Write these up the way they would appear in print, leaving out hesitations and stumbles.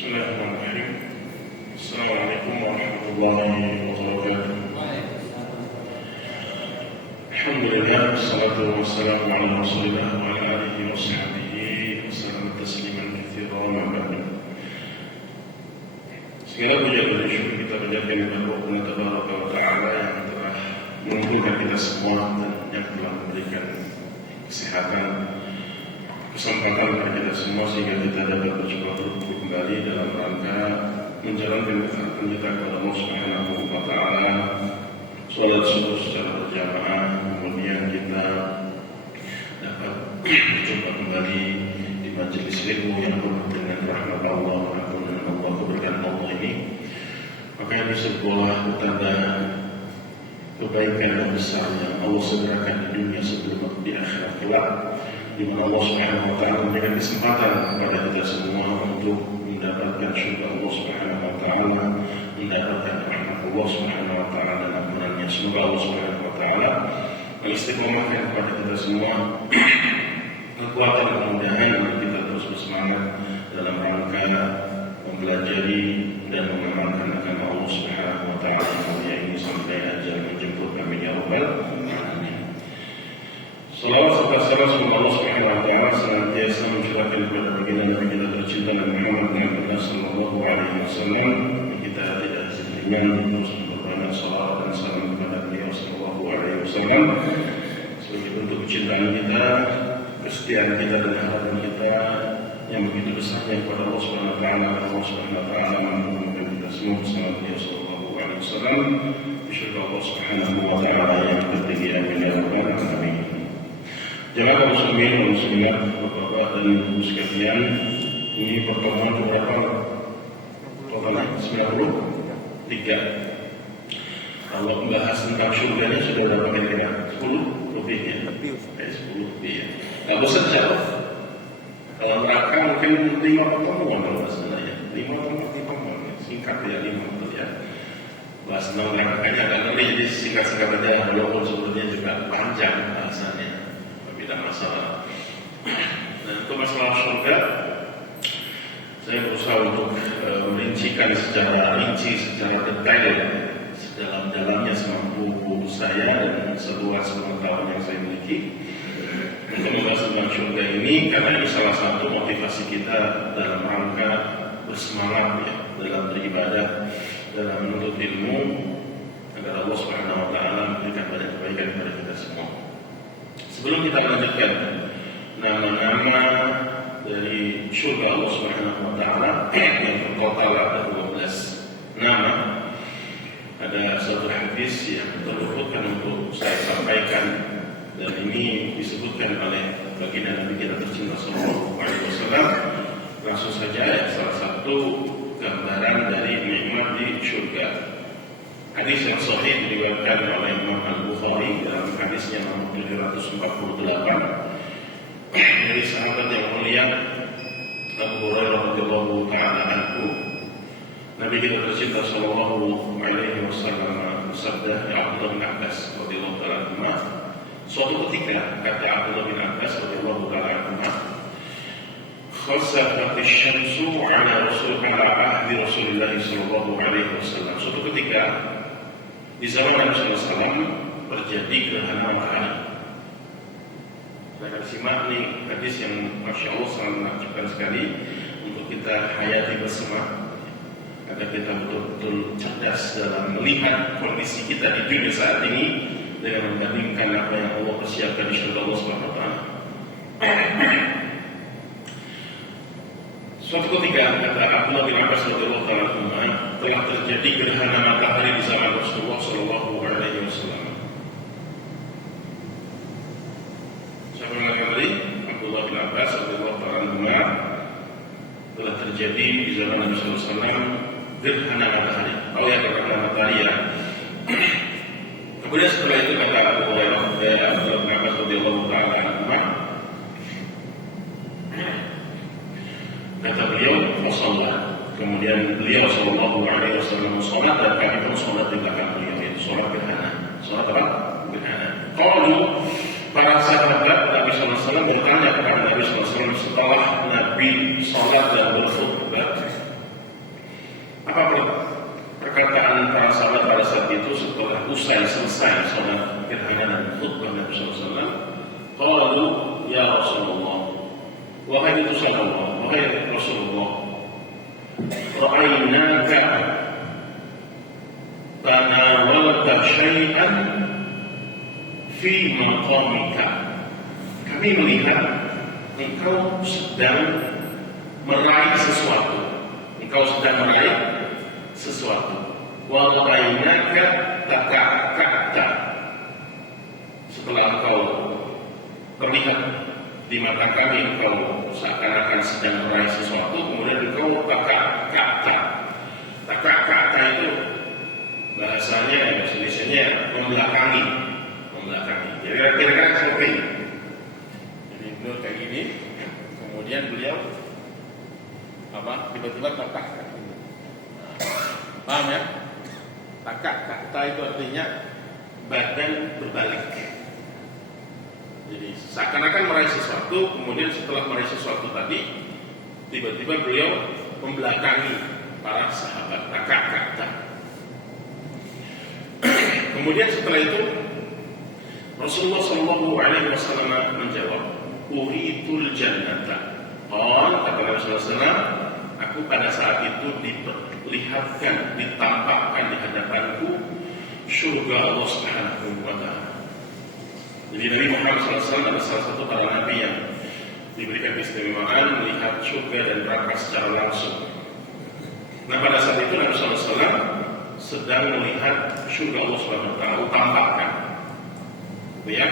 Bismillahirrahmanirrahim. Assalamualaikum warahmatullahi wabarakatuh. Alhamdulillah, wassalatu wassalamu ala rasulillah wa ala alihi wa sahbihi wa sallam tasliman katsiran wa ba'du. Segala puja dan syukur kita panjatkan kepada Allah Tabaraka wa Ta'ala yang telah mengumpulkan kita semua dan yang telah memberikan kesehatan, kesempatan kepada kita semua sehingga kita dapat berjumpa berkumpul kembali dalam rangka menjalankan ketaatan kita kepada Allah Subhanahu wa Ta'ala, sholat subuh secara berjamaah, kemudian kita dapat berjumpa kembali di majelis ilmu yang penuh dengan rahmat Allah, ampunan Allah, keberkahan Allah ini. Maka ini sebuah petanda kebaikan yang besar yang Allah segerakan di dunia sebelum di akhirat kelak, di mana Allah Subhanahu wa Ta'ala memberikan kesempatan kepada kita semua untuk mendapatkan syurga Allah Subhanahu wa Ta'ala, mendapatkan rahmat Allah Subhanahu wa Ta'ala dan ampunannya. Semoga Allah Subhanahu wa Ta'ala mengistiqomahkan kepada kita semua kekuatan dan kemudahan untuk kita terus bersemangat dalam rangka mempelajari dan mengamalkan agama Allah Subhanahu wa Ta'ala yang mulia ini sampai ajal menjemput kami ya Rabbal Alamin. Salawat serta salam semoga Allah Subhanahu wa Ta'ala senantiasa mencurahkan kepada baginda Nabi kita tercinta Nabi Muhammad bin Abdullah sallallahu alaihi wasallam. Kita tidak dengan terus berbanyak salawat dan salam kepada beliau sallallahu alaihi wasallam sebagai bentuk kecintaan kita, kesetiaan kita dan harapan kita yang begitu besarnya kepada Allah Subhanahu wa Ta'ala. Allah Subhanahu wa Ta'ala memudahkan kita semua bersama beliau sallallahu alaihi wasallam di syurga Allah Subhanahu wa Ta'ala yang tertinggi. Amin ya rabbal alamin. Jemaah muslimin dan muslimat, bapak-bapak dan ibu sekalian, ini pertemuan berapa? Totalnya 93. Kalau membahas tentang surga ini sudah berapa kira-kira? 10 lebih ya? 10 lebih ya. Gak bosan jauh. Kalau neraka mungkin 5 pertemuan kalau bahasanya. 5 pertemuan, singkat ya 5 betul ya. Bahas tentang nerakanya agak ngeri, jadi singkat-singkat aja. Walaupun sebetulnya juga panjang bahasanya. Tidak masalah. Nah, untuk masalah surga, saya berusaha untuk merincikan secara rinci, secara detail, sedalam-dalamnya semampu saya dan seluas pengetahuan yang saya miliki untuk membahas tentang surga ini, karena ini salah satu motivasi kita dalam rangka bersemangat ya, dalam beribadah, dalam menuntut ilmu, agar Allah Subhanahu wa Ta'ala memberikan banyak kebaikan kepada kita semua. Sebelum kita lanjutkan nama-nama dari surga Allah Subhanahu wa Ta'ala yang total ada 12 nama, ada satu hadis yang terluputkan untuk saya sampaikan, dan ini disebutkan oleh baginda Nabi kita tercinta sallallahu alaihi wasallam. Langsung saja salah satu gambaran dari nikmat di surga. Hadis yang sahih diriwayatkan oleh Imam Al-Bukhari dalam hadisnya nomor 748 dari sahabat yang mulia Abu Hurairah radhiyallahu ta'ala anhu. Nabi kita tercinta sallallahu alaihi wasallam bersabda, ya Abdullah bin Abbas radhiyallahu ta'ala anhu, suatu ketika kata Abdullah bin Abbas radhiyallahu ta'ala anhu, khasafat asy-syamsu ala ahdi Rasulillah sallallahu alaihi wasallam. Suatu ketika di zaman Nabi sallallahu alaihi wasallam terjadi gerhana matahari. Kita akan simak nih hadis yang masya Allah sangat menakjubkan sekali untuk kita hayati bersama, agar kita betul-betul cerdas dalam melihat kondisi kita di dunia saat ini dengan membandingkan apa yang Allah persiapkan di surga Allah Subhanahu wa Ta'ala. Suatu ketika kata Abdullah bin Abbas radhiyallahu ta'ala anhu, telah terjadi gerhana matahari di zaman Rasulullah sallallahu alaihi wasallam. Siapa yang kembali? Abdullah bin Abbas radhiyallahu ta'ala anhu, telah terjadi di zaman Nabi sallallahu alaihi wasallam gerhana matahari. Oh ya, gerhana matahari ya. Kemudian setelah itu kata Abdullah bin Abbas radhiyallahu ta'ala anhu, kata beliau, sholat. Kemudian beliau sallallahu alaihi wasallam sholat dan kami pun sholat di belakang beliau, yaitu sholat gerhana. Sholat apa? Gerhana. Kalau para sahabat Nabi sallallahu alaihi wasallam bertanya kepada Nabi sallallahu alaihi wasallam setelah Nabi sholat dan berkhutbah, Apa perkataan para sahabat pada saat itu setelah selesai sholat gerhana dan khutbah Nabi SAW? Qalu ya Rasulullah, wahai utusan Allah, wahai Rasulullah, ra'ainaka tanawalta syai'an fi maqamika. Kami melihat engkau sedang meraih sesuatu. Wa ra'ainaka taka'ta. Setelah engkau terlihat di mata kami engkau seakan-akan sedang meraih sesuatu, kemudian engkau taka'ta. Taka'ta itu bahasanya, Indonesia membelakangi. Jadi kira-kira seperti ini. Jadi beliau kayak gini, kemudian beliau tiba-tiba takak. Paham ya? Takak itu artinya badan berbalik. Jadi seakan-akan meraih sesuatu, kemudian setelah meraih sesuatu tadi, tiba-tiba beliau membelakangi para sahabat. Takak. Kemudian setelah itu Rasulullah SAW menjawab, "Uritul jannata." Kata Rasulullah SAW, aku pada saat itu diperlihatkan, ditampakkan di hadapanku surga Allah Subhanahu wa Ta'ala. Jadi Nabi Muhammad SAW adalah salah satu para nabi yang diberikan keistimewaan melihat surga dan neraka secara langsung. Nah pada saat itu Nabi SAW sedang melihat surga Allah Subhanahu wa Ta'ala tampakkan. Ya.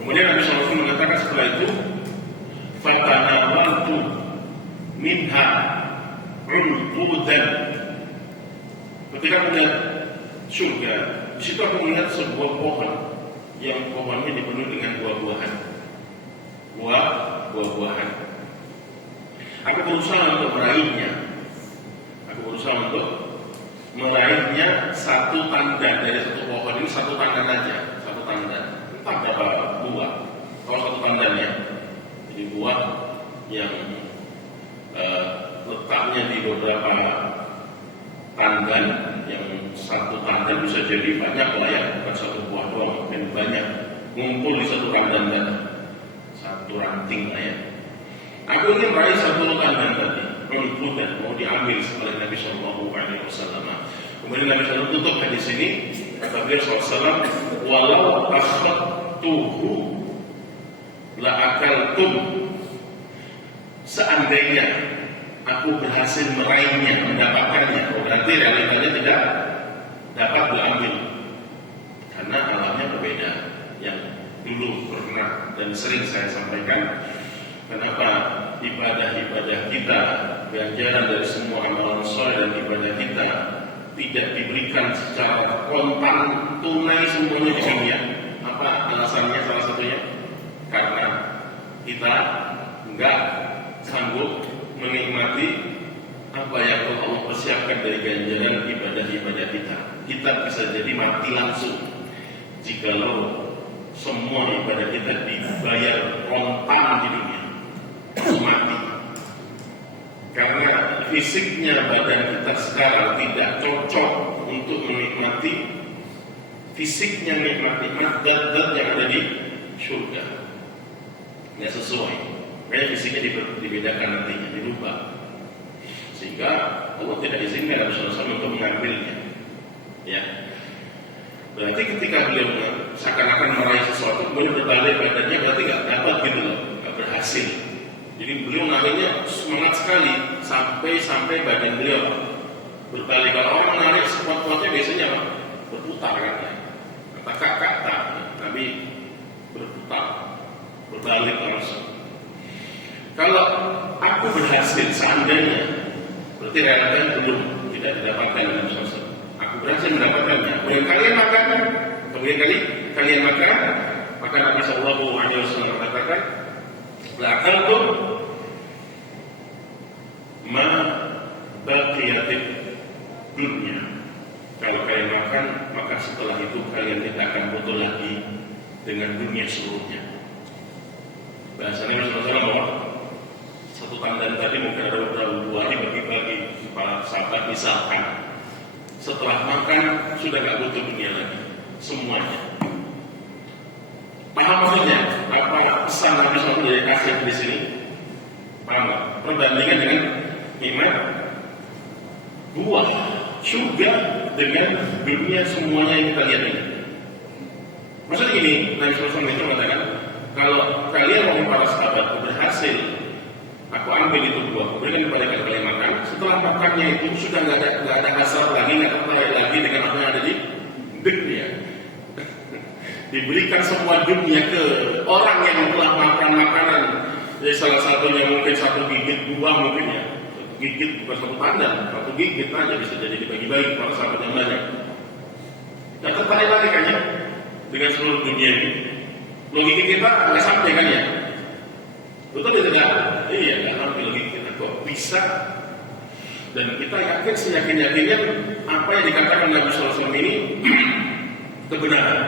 Kemudian Nabi SAW mengatakan setelah itu, "Fatanawantu minha unqudan." Ketika melihat surga, di situ aku melihat sebuah pohon yang pohonnya dipenuhi dengan buah-buahan. Aku berusaha untuk meraihnya satu tandan dari satu pohon ini, satu tandan aja, entah berapa buah. Kalau satu tandannya, jadi buah yang letaknya di beberapa tandan, yang satu tandan bisa jadi banyak lah ya, bukan satu buah doang, dan banyak ngumpul di satu tandan dan satu ranting lah ya. Aku ingin meraih satu tandan tadi, dan mau diambil oleh Nabi SAW. Kemudian Nabi SAW tutup hadis ini, kata beliau SAW, "Walau akhadtuhu la akaltum." Seandainya aku berhasil meraihnya, mendapatkannya, berarti realitanya tidak dapat diambil, karena alamnya berbeda. Yang dulu pernah dan sering saya sampaikan, kenapa ibadah-ibadah kita, ganjaran dari semua amalan soleh dan ibadah kita tidak diberikan secara kontan tunai semuanya di dunia. Apa alasannya? Salah satunya karena kita enggak sanggup menikmati apa yang Allah persiapkan dari ganjaran ibadah-ibadah kita. Kita bisa jadi mati langsung jikalau semua ibadah kita dibayar kontan di dunia. Mati. Karena fisiknya badan kita sekarang tidak cocok untuk menikmati fisiknya, nikmat zat-zat yang ada di surga. Nggak sesuai. Kayak fisiknya dibedakan nantinya, dirubah. Sehingga Allah tidak izinkan Nabi SAW untuk mengambilnya. Ya. Berarti ketika beliau seakan-akan meraih sesuatu, kemudian berbalik badannya, berarti nggak dapat gitu loh, nggak berhasil. Jadi beliau naiknya semangat sekali sampai badan beliau berbalik. Kalau orang menarik sekuat-kuatnya biasanya berputar kan ya. Kata Nabi berputar, berbalik langsung. Kalau aku berhasil seandainya, berarti realitanya belum tidak didapatkan dalam sosok. Aku berhasil mendapatkannya. Kemudian kalian makan, maka Nabi Sallallahu Alaihi Wasallam mengatakan, "La'akaltum ma baqiyatid dunya." Kalau kalian makan, maka setelah itu kalian tidak akan butuh lagi dengan dunia seluruhnya. Bahasanya Rasulullah bahwa satu tandan tadi mungkin ada beberapa buah dibagi-bagi para sahabat, misalkan setelah makan sudah nggak butuh dunia lagi semuanya. Paham maksudnya? Apa pesan Nabi SAW dari kasih di sini? Paham nggak? Perbandingan dengan nikmat buah surga dengan dunia semuanya yang kita lihat ini. Maksudnya gini, Nabi SAW itu mengatakan, kalau kalian mau para sahabat berhasil, aku ambil itu buah, aku berikan kepada kalian makan. Setelah makannya itu sudah nggak ada hasrat lagi, nggak tertarik lagi dengan apa yang ada di dunia. Diberikan semua dunia ke orang yang telah makan makanan. Jadi salah satunya mungkin satu gigit buah mungkin ya, gigit bukan satu pandang, satu gigit aja bisa jadi dibagi-bagi para sahabat yang banyak. Nggak tertarik lagi kan ya dengan seluruh dunia ini. Logika kita nggak sampai kan ya? Betul tidak? Iya, nggak sampai logika kita kok bisa. Dan kita yakin seyakin-yakinnya apa yang dikatakan Nabi SAW ini kebenaran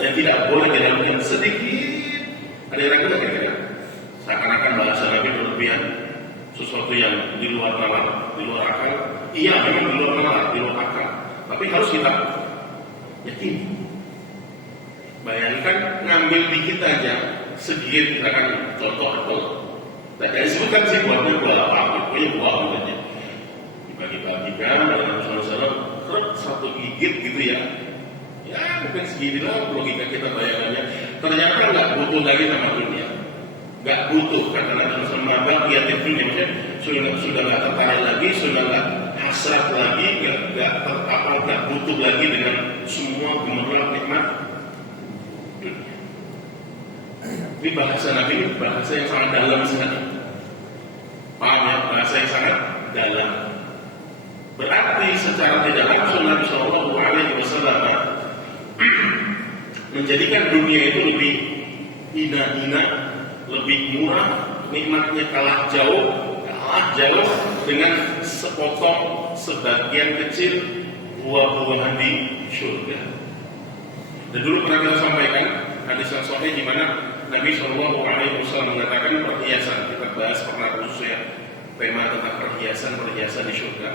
yang tidak boleh diragukan sedikit. Ada yang ragu nggak kira? Seakan-akan bahasa Nabi berlebihan, sesuatu yang di luar nalar, di luar akal. Iya, memang di luar nalar, di luar akal. Tapi harus kita yakin. Bayangkan ngambil dikit aja, sedikit akan contoh. Tidak disebutkan sih buahnya buah apa, pokoknya buah aja. Dibagi-bagikan dalam Rasulullah satu gigit gitu ya. Ya mungkin seginilah logika kita bayangannya. Ternyata nggak butuh lagi sama dunia. Nggak butuh karena Nabi SAW kreatif dunia, maksudnya sudah nggak tertarik lagi, sudah nggak hasrat lagi, nggak butuh lagi dengan semua gemerlap nikmat. Ini bahasa Nabi ini bahasa yang sangat dalam sekali. Paham ya? Bahasa yang sangat dalam. Berarti secara tidak langsung Nabi SAW menjadikan dunia itu lebih hina-hina, lebih murah, nikmatnya kalah jauh dengan sepotong sebagian kecil buah-buahan di surga. Dan dulu pernah kita sampaikan hadis yang sahih di mana Nabi SAW mengatakan perhiasan. Kita bahas pernah khususnya tema tentang perhiasan di surga.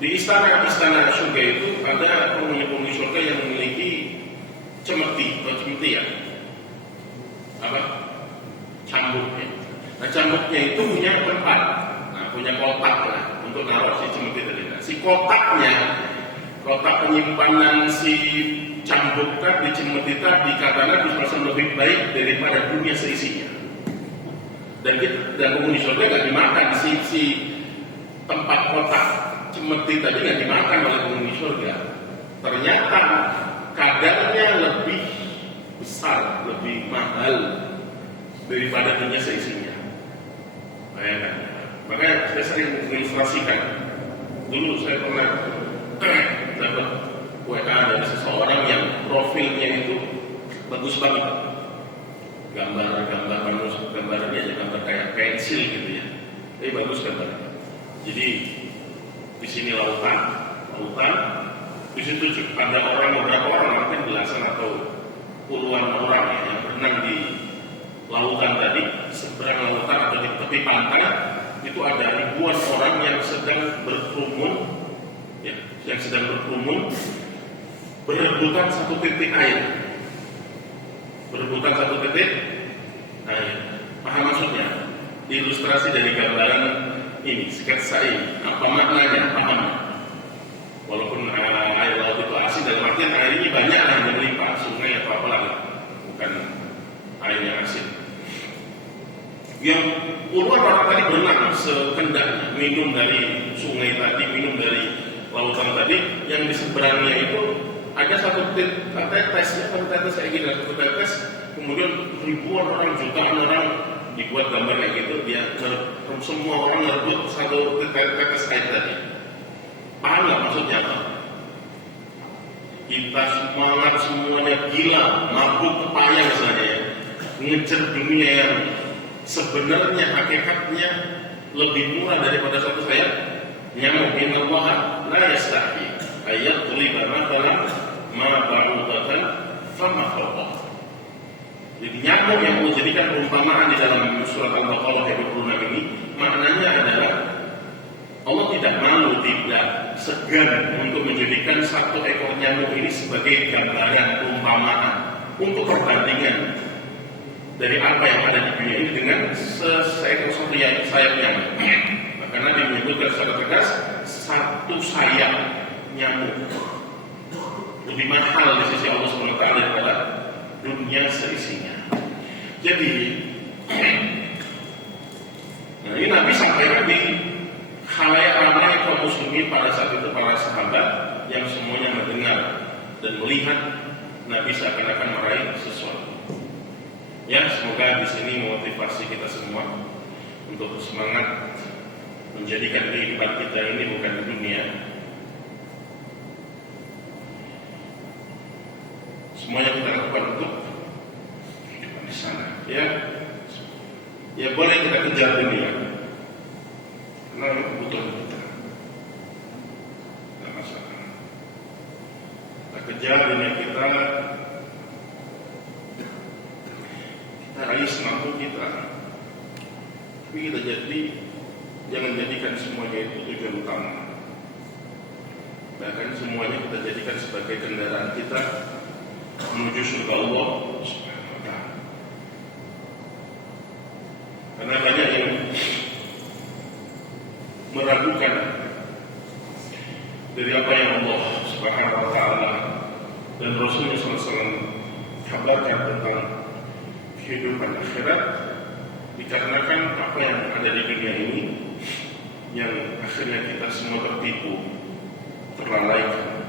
Di istana surga itu ada penghuni surga yang memiliki cemeti ya. Apa? Cambuk ya. Nah cambuknya itu punya tempat, punya kotak lah untuk naruh si cemeti tadi. Nah, si kotak penyimpanan si cambuk di cemeti tadi katanya bisa lebih baik daripada dunia seisinya. Dan penghuni surga nggak dimakan si tempat kotak cemeti tadi nggak dimakan oleh penghuni surga. Ternyata kadarnya lebih besar, lebih mahal daripada dunia seisinya. Bayangkan. Makanya saya sering mengilustrasikan. Dulu saya pernah dapat WA dari seseorang yang profilnya itu bagus banget. Gambarnya aja gambar kayak pensil gitu ya. Tapi bagus gambarnya. Jadi di sini lautan, di situ ada beberapa orang mungkin belasan atau puluhan orang yang berenang di lautan tadi, seberang lautan atau di tepi pantai itu ada ribuan orang yang sedang berkerumun, berebutan satu titik air. Paham maksudnya? Ilustrasi dari gambaran ini, sketsa ini, apa maknanya? Paham? Walaupun air laut itu asin, dalam artian air ini banyak yang berlimpah, sungai atau apa lagi, bukan air yang asin. Yang puluhan orang tadi berenang sekendaknya, minum dari sungai tadi, minum dari lautan tadi, yang di seberangnya itu ada satu tetesnya, tetes kayak gini, satu tetes, kemudian ribuan orang, jutaan orang dibuat gambar kayak gitu, dia semua orang merebut satu tetes air tadi. Paham nggak maksudnya apa? Kita semangat semuanya gila, mabuk kepayang saja ya, ngejar dunia yang sebenarnya hakikatnya lebih murah daripada satu sayap nyamuk. Inna Allah la yastahi ayat tuliban matalan ma ba'udatan fama fawqah. Jadi nyamuk yang menjadikan perumpamaan di dalam surat Al-Baqarah 26 ini maknanya adalah segan untuk menjadikan satu ekor nyamuk ini sebagai gambaran perumpamaan untuk perbandingan dari apa yang ada di dunia ini dengan seekor sayap nyamuk. Karena dimenyebutkan secara tegas satu sayap nyamuk lebih mahal di sisi Allah SWT daripada dunia seisinya. Jadi, nah ini Nabi sampaikan di khalayak ramai kaum muslimin pada saat itu, para sahabat yang semuanya mendengar dan melihat Nabi seakan-akan meraih sesuatu. Ya, semoga di sini memotivasi kita semua untuk bersemangat menjadikan kehidupan kita ini bukan di dunia. Semuanya kita lakukan untuk kehidupan di sana. Ya boleh kita kejar dunia, karena kebutuhan kita. Tidak masalah. Kita kejar dunia kita raih semampu kita. Tapi kita jangan jadikan semuanya itu tujuan utama. Bahkan semuanya kita jadikan sebagai kendaraan kita menuju surga Allah Subhanahu wa Ta'ala. Karena banyak yang meragukan dari apa yang Allah Subhanahu wa Ta'ala dan Rasulullah SAW kabarkan tentang kehidupan akhirat, dikarenakan apa yang ada di dunia ini yang akhirnya kita semua tertipu, terlalaikan.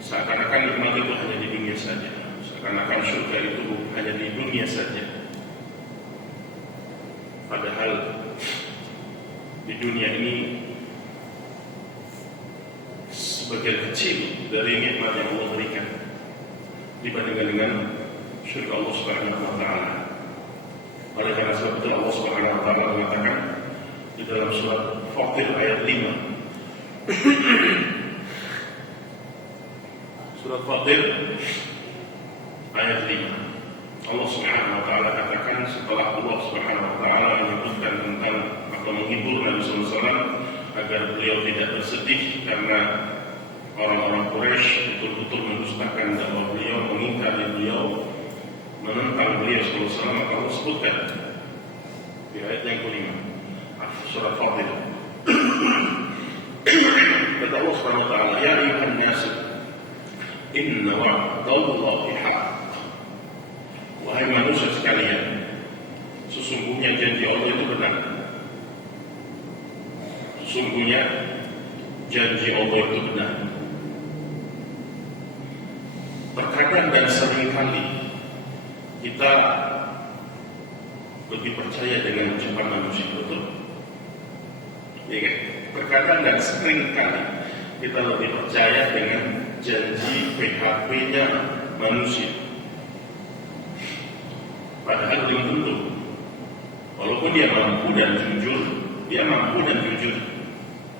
Seakan-akan nikmat itu hanya di dunia saja, seakan-akan surga itu hanya di dunia saja. Padahal di dunia ini sebagian kecil dari nikmat yang Allah berikan dibandingkan dengan surga Allah Subhanahu wa Ta'ala. Oleh karena sebab itu Allah Subhanahu wa Ta'ala mengatakan di dalam surat Fatir ayat 5. Surat Fatir ayat 5. Allah Subhanahu wa Ta'ala katakan setelah Allah Subhanahu wa Ta'ala menyebutkan tentang atau menghibur Nabi SAW agar beliau tidak bersedih karena orang-orang Quraisy betul-betul mendustakan dakwah beliau, mengingkari beliau, menentang beliau SAW, maka Allah sebutkan di ayat yang kelima surat Fatir. Kata Allah Subhanahu wa Ta'ala, ya ayyuhan nas inna wa'dallahi haqq. Wahai manusia sekalian, sesungguhnya janji Allah itu benar. Sesungguhnya janji Allah itu benar. Terkadang dan seringkali kita lebih percaya dengan ucapan manusia, betul? Ya kan? Terkadang dan seringkali kita lebih percaya dengan janji PHP-nya manusia. Padahal belum tentu. Walaupun dia mampu dan jujur,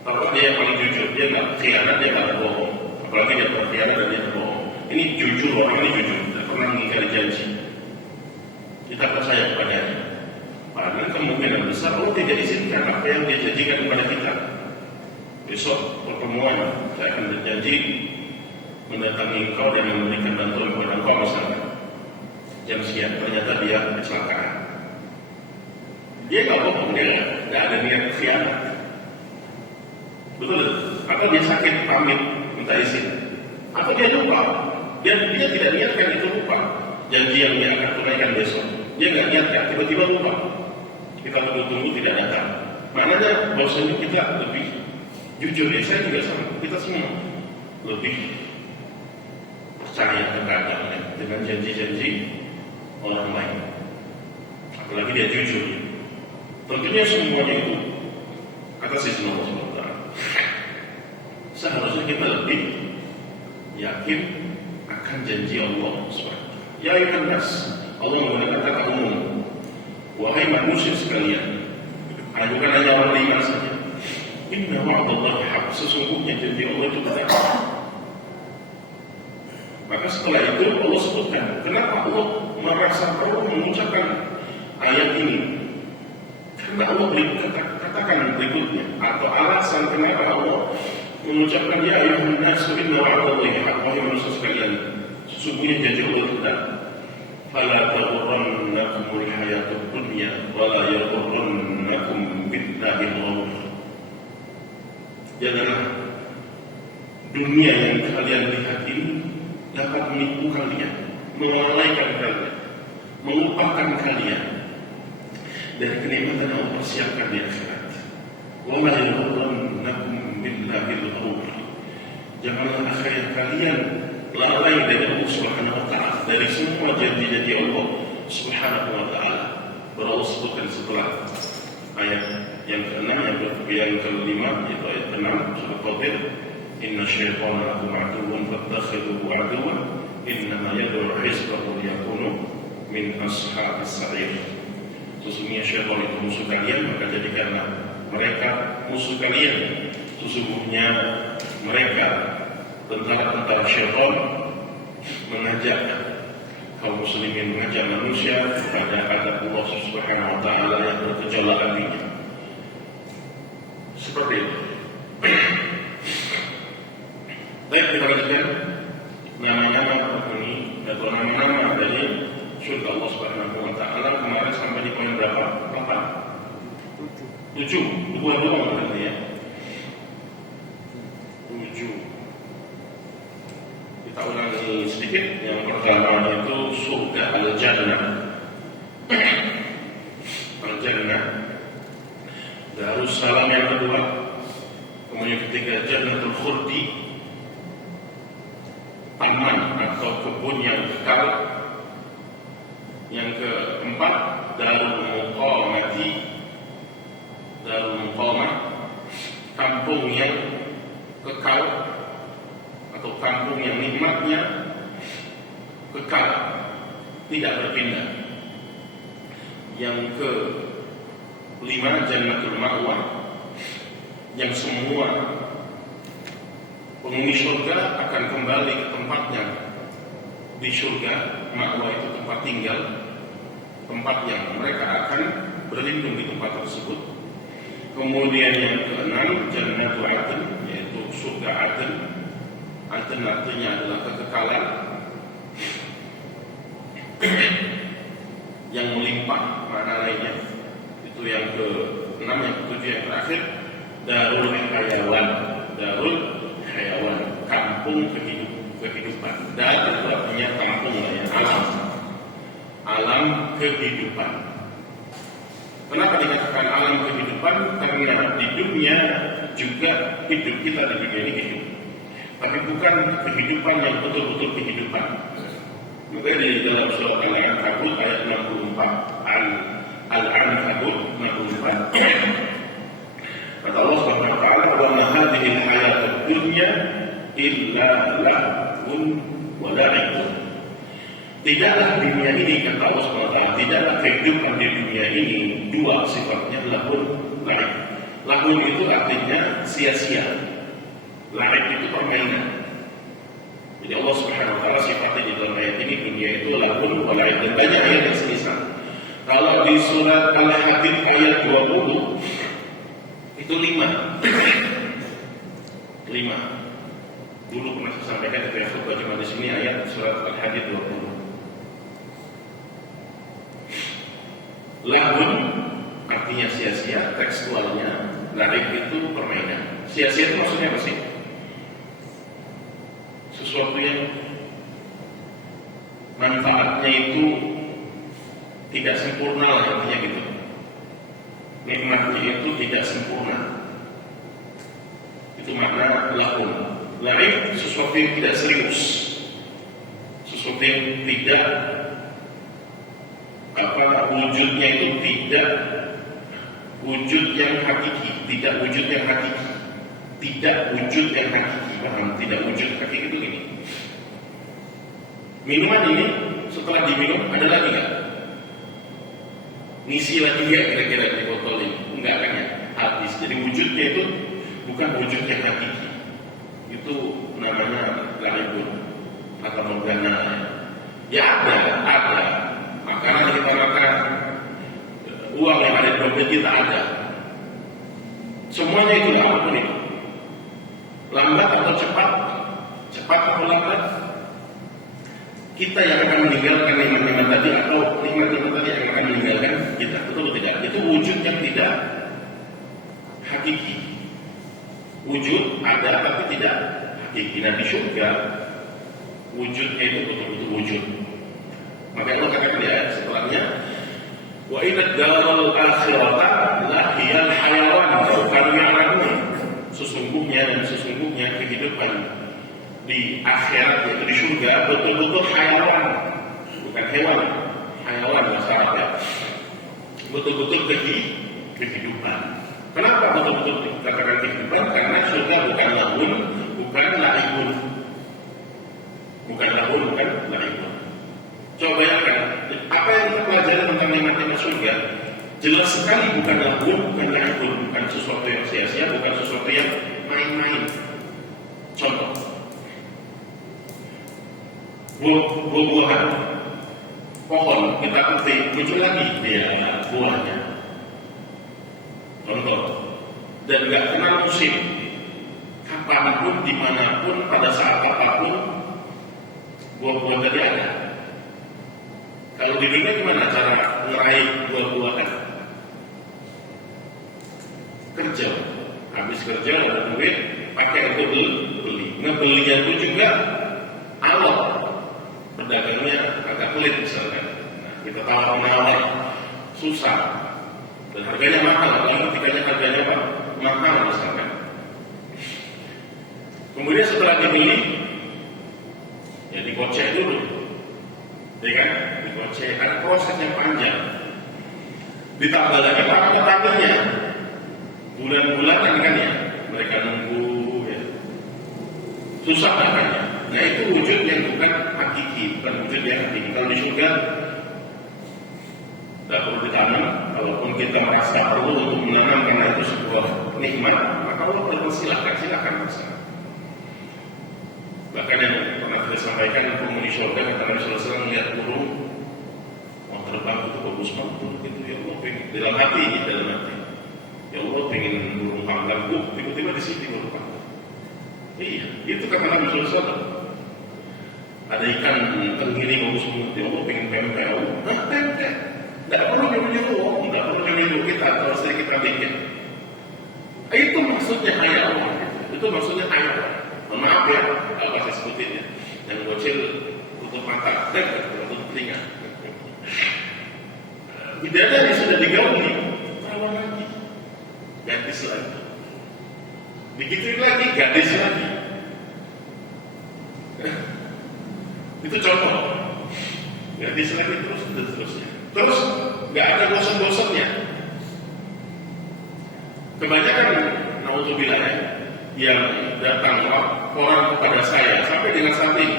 kalau dia yang paling jujur, dia nggak khianat, dia nggak bohong. Apalagi dia berkhianat dan dia berbohong. Ini jujur, orang ini jujur, tidak pernah mengingkari janji. Kita percaya kepadanya. Padahal kemungkinan besar Allah tidak izinkan apa yang dia janjikan kepada kita. Besok pertemuan, saya akan berjanji mendatangi engkau dan memberikan bantuan kepada engkau misalnya. Jam sekian, ternyata dia kecelakaan. Dia nggak bohong, dia nggak ada niat khianat. Betul? Atau dia sakit pamit minta izin. Atau dia lupa. Dia tidak niatkan itu lupa. Janji yang dia akan tunaikan besok. Dia nggak niatkan, tiba-tiba lupa. Kita tunggu-tunggu tidak datang. Maknanya bahwasanya kita lebih jujur ya, saya juga sama. Kita semua lebih percaya terkadang dengan janji-janji orang lain. Apalagi dia jujur. Tentunya semuanya itu atas izin Allah SWT. Seharusnya kita lebih yakin akan janji Allah SWT. Ya ayyuhan nas, Allah menggunakan kata umum. Wahai manusia sekalian, bukan hanya orang beriman saja. Inna wa'dallahi haqq, sesungguhnya janji Allah itu benar. Maka setelah itu Allah sebutkan, kenapa Allah merasa perlu mengucapkan ayat ini? Karena Allah katakan berikutnya, atau alasan kenapa Allah mengucapkan ya ayuhan nasu inna wa'dallahi haq, wahai manusia sekalian, sesungguhnya janji Allah benar. Fala taghurrannakumul hayatud dunya wa la yaghurrannakum billahil ghurur. Janganlah dunia yang kalian lihat ini dapat menipu kalian, melalaikan kalian, melupakan kalian dari kenikmatan yang Allah persiapkan di akhirat. Wa la yaghurrannakum billahil ghurur. Janganlah akhirat kalian lalai dari Allah Subhanahu wa ta'ala, dari semua janji-janji Allah Subhanahu wa ta'ala. Allah sebutkan setelah ayat yang ke-6 yang ke-5, yaitu ayat ke-6 surah Fatir, inna syaitana lakum aduwwun fattakhidhuhu aduwwan innama yad'u hizbahu liyakunu min ashabis sa'ir. Sesungguhnya syaitan itu musuh kalian, maka jadikanlah mereka musuh kalian. Sesungguhnya mereka tentara-tentara syaitan mengajak kaum muslimin, mengajak manusia kepada adab Allah Subhanahu wa ta'ala yang bergejolak hatinya. Seperti itu. Baik, kita lanjutkan nama-nama penghuni atau nama-nama dari surga Allah Subhanahu wa ta'ala. Kemarin sampai di poin berapa? 8? 7. Dua berarti ya. 7. Kita ulangi sedikit. Yang pertama itu surga Al-Jannah. Al-Jannah. Darussalam yang kedua. Kemudian ketiga Jannatul Khuldi, taman atau kebun yang kekal. Yang keempat Darul Muqamati, Darul Muqamah, kampung yang kekal atau kampung yang nikmatnya kekal, tidak berpindah. Yang kelima Jannatul Ma'wa, yang semua penghuni surga akan kembali ke tempatnya di surga. Ma'wa itu tempat tinggal, tempat yang mereka akan berlindung di tempat tersebut. Kemudian yang keenam Jannatul Adn, yaitu surga Adn. Adn artinya adalah kekekalan yang melimpah, mana lainnya. Itu yang ke-6. Yang ke-7 yang terakhir Darul Hayawan. Darul Hayawan, kampung kehidupan. Dar itu artinya kampung ya, alam kehidupan. Kenapa dikatakan alam kehidupan? Karena di dunia juga hidup, kita di dunia ini hidup, tapi bukan kehidupan yang betul-betul kehidupan. Maka di dalam surah Al-Ankabut ayat 64, Al-Ankabut 64, kata Allah Subhanahu wa ta'ala, wa ma hadhihi al-hayatud dunya illa lahun wa la'ibun. Tidaklah dunia ini, kata Allah Subhanahu wa ta'ala, tidaklah kehidupan di dunia ini dua sifatnya, lahun, la'ib. Lahun itu artinya sia-sia, la'ib itu permainan. Jadi Allah Subhanahu wa ta'ala sifatnya di dalam ayat ini dunia itu lahun wa la'ib, dan banyak ayat yang semisal. Kalau di surat Al-Hadid ayat 20 itu 5. Dulu pernah saya sampaikan ketika khutbah Jumat di sini, ayat surat Al-Hadid 20. Lahun artinya sia-sia, tekstualnya. La'ib itu permainan. Sia-sia itu maksudnya apa sih? Sesuatu yang manfaatnya itu tidak sempurna lah, artinya gitu. Nikmatnya itu tidak sempurna. Itu makna lahun. La'ib sesuatu yang tidak serius, sesuatu yang tidak wujudnya itu tidak wujud yang hakiki, tidak wujud yang hakiki, tidak wujud yang hakiki. Paham? Tidak wujud hakiki itu ini. Minuman ini setelah diminum ada lagi nggak? Ngisi lagi dia kira-kira di botol ini? Enggak kan ya? Habis. Jadi wujudnya itu bukan wujud yang hakiki. Itu namanya la'ibun atau morgana. Ya ada. Makanan yang kita makan, uang yang ada di dompet kita ada. Semuanya itu apapun itu. lambat atau cepat, cepat atau lambat, kita yang akan meninggalkan nikmat-nikmat tadi atau nikmat-nikmat tadi yang akan meninggalkan kita, betul atau tidak? Itu wujud yang tidak hakiki. Wujud ada tapi tidak hakiki. Nah di surga wujudnya itu betul-betul wujud. Maka Allah katakan di ayat setelahnya, wa inna daral akhirata lahiyal hayawan law kanu ya'lamun. Sesungguhnya kehidupan di akhirat yaitu di surga betul-betul hayawan, bukan hewan, hayawan bahasa Arab ya. Betul-betul kehidupan. Kenapa betul-betul dikatakan kehidupan? Karena surga bukan lahun, bukan laibun. Bukan lahun, bukan laibun. Coba bayangkan, apa yang kita pelajari tentang nikmat-nikmat surga jelas sekali bukan lahun, bukan laibun, bukan sesuatu yang sia-sia, bukan sesuatu yang main-main. Contoh, buah-buahan, pohon kita petik muncul lagi dia buahnya. Contoh, dan nggak kenal musim, kapanpun, dimanapun, pada saat apapun, buah-buah tadi ada. Kalau di dunia gimana cara meraih buah-buahan? Kerja, habis kerja ada duit, pakai untuk beli. Ngebelinya itu juga alot, pedagangnya agak pelit misalkan. Nah, kita tawar-menawar, susah. Dan harganya mahal, lalu ketikanya harganya apa? Mahal misalkan. Kemudian setelah dibeli, ya dikocek dulu, ya kan? Dikocek, ada prosesnya panjang. Ditambah lagi para petaninya, bulan-bulanan kan ya, mereka nunggu, ya. Susah makanya. Nah itu wujud yang bukan hakiki, bukan wujud yang hakiki. Kalau di surga tidak perlu ditanam, kalaupun kita merasa perlu untuk menanam karena itu sebuah nikmat, maka Allah silakan masa. Bahkan yang pernah kita sampaikan, penghuni surga kata Nabi sallallahu alaihi wasallam melihat burung mau terbang itu bagus banget gitu, ya Allah pengen dalam hati, ya Allah pengen burung panggang, tiba-tiba di sini burung panggang. Iya, itu kata Nabi sallallahu alaihi wasallam. Ada ikan tenggiri bagus banget, ya Allah pengen pempek, pempek. Tidak perlu nyuruh, tidak perlu nyuruh kita kalau kita bikin. Itu maksudnya hayawan. Itu maksudnya hayawan. Maaf ya, kalau saya sebutin ya. Yang bocil tutup mata, tutup telinga. Bidadari sudah digauli, rawan lagi, gadis lagi. Digituin lagi, gadis lagi. Itu contoh. Gadis lagi terusnya. Terus nggak ada bosan-bosannya. Kebanyakan naudzubillah yang datang orang kepada saya sampai dengan saat ini,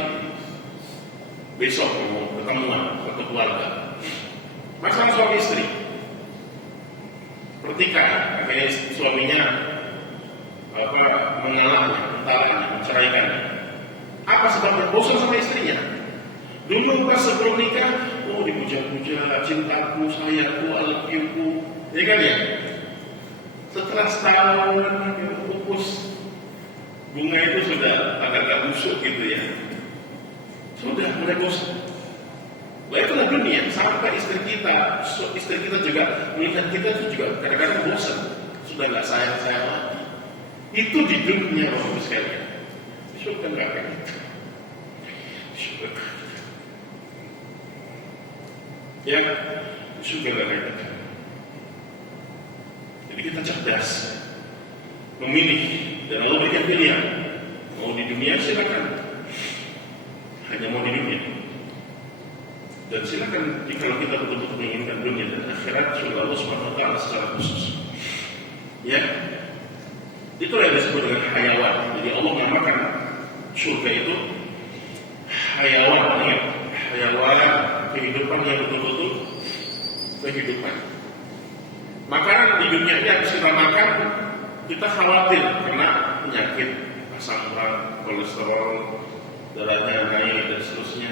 besok mau ketemuan satu keluarga, masalah suami istri, pertikaian, akhirnya suaminya mengalahnya, menceraikan. Apa sebabnya? Bosan sama istrinya. Dulu pas sebelum nikah, dipuja-puja, cintaku, sayangku, I love you-ku, ya kan ya? Setelah setahun, pupus, bunga itu sudah agak-agak busuk gitu ya. Sudah mulai bosan. Nah itulah dunia, sampai istri kita juga melihat kita itu juga kadang-kadang bosan, sudah nggak sayang-sayang lagi. Itu di dunia orang sekalian. Sudah nggak kayak gitu. Ya, sudah nggak kayak gitu. Jadi kita cerdas, memilih, dan Allah berikan pilihan. Mau di dunia silakan, hanya mau di dunia. Dan silakan jika kita betul-betul menginginkan dunia dan akhirat, surga Allah SWT secara khusus. Ya, itu yang disebut dengan hayawan. Jadi Allah menamakan surga itu hayawan, ya. Hayawan, kehidupan yang betul-betul kehidupan. Makanan di dunia ini harus kita makan, kita khawatir kena penyakit, asam urat, kolesterol, darahnya naik dan seterusnya.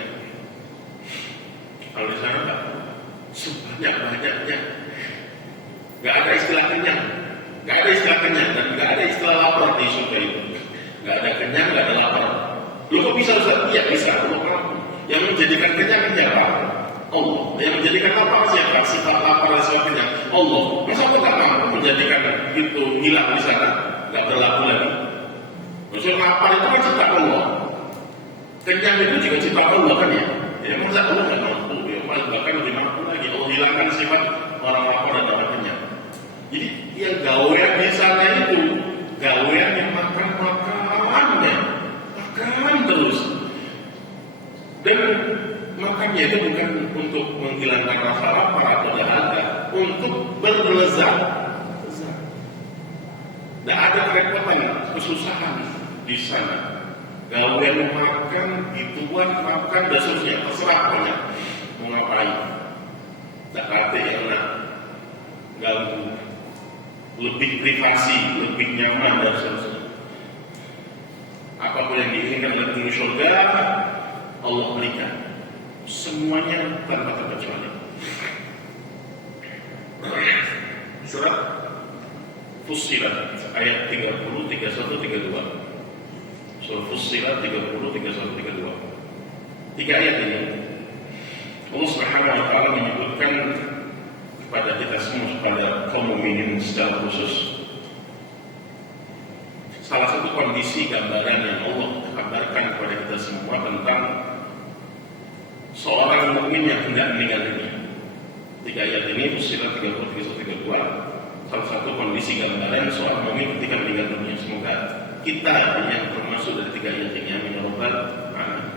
Kalau di sana tak sebanyak-banyaknya, nggak ada istilah kenyang, dan nggak ada istilah lapar di surga itu. nggak ada kenyang, nggak ada lapar. Lu kok bisa Ustaz? Iya bisa, Allah mampu. Yang menjadikan kenyang siapa? Allah. Yang menjadikan lapar siapa? Sifat lapar dan sifat kenyang Allah. Masa Allah tak mampu menjadikan itu hilang di sana, nggak berlaku lagi? Maksudnya lapar itu kan cipta Allah, kenyang itu juga cipta Allah kan ya? Ya masa Allah nggak mampu? Ya bahkan lebih mampu lagi. Allah hilangkan sifat orang lapar dan orang kenyang. Jadi yang gawean di sana itu gawean yang makan terus, dan makannya itu bukan untuk menghilangkan rasa lapar atau dahaga, untuk berlezat. Tidak ada kerepotan, kesusahan di sana. Gawean makan, dituan makan, dan seterusnya, terserah pokoknya mau ngapain. Tak ada yang nak ganggu, lebih privasi, lebih nyaman dan seterusnya. Apapun yang diinginkan oleh penghuni surga, Allah berikan semuanya tanpa terkecuali. Surat Fussilat ayat 30, 31, 32. Surat Fussilat 30, 31, 32. Tiga ayat ini Allah Subhanahu wa taala menyebutkan kepada kita semua, kepada kaum mukminin secara khusus, salah satu kondisi gambaran yang Allah kabarkan kepada kita semua tentang seorang mukmin yang hendak meninggal dunia. Tiga ayat ini, Fussilat 30, 31, 32, salah satu kondisi gambaran seorang mukmin ketika meninggal dunia. Semoga kita yang termasuk dari tiga ayat ini, amin ya rabbal alamin.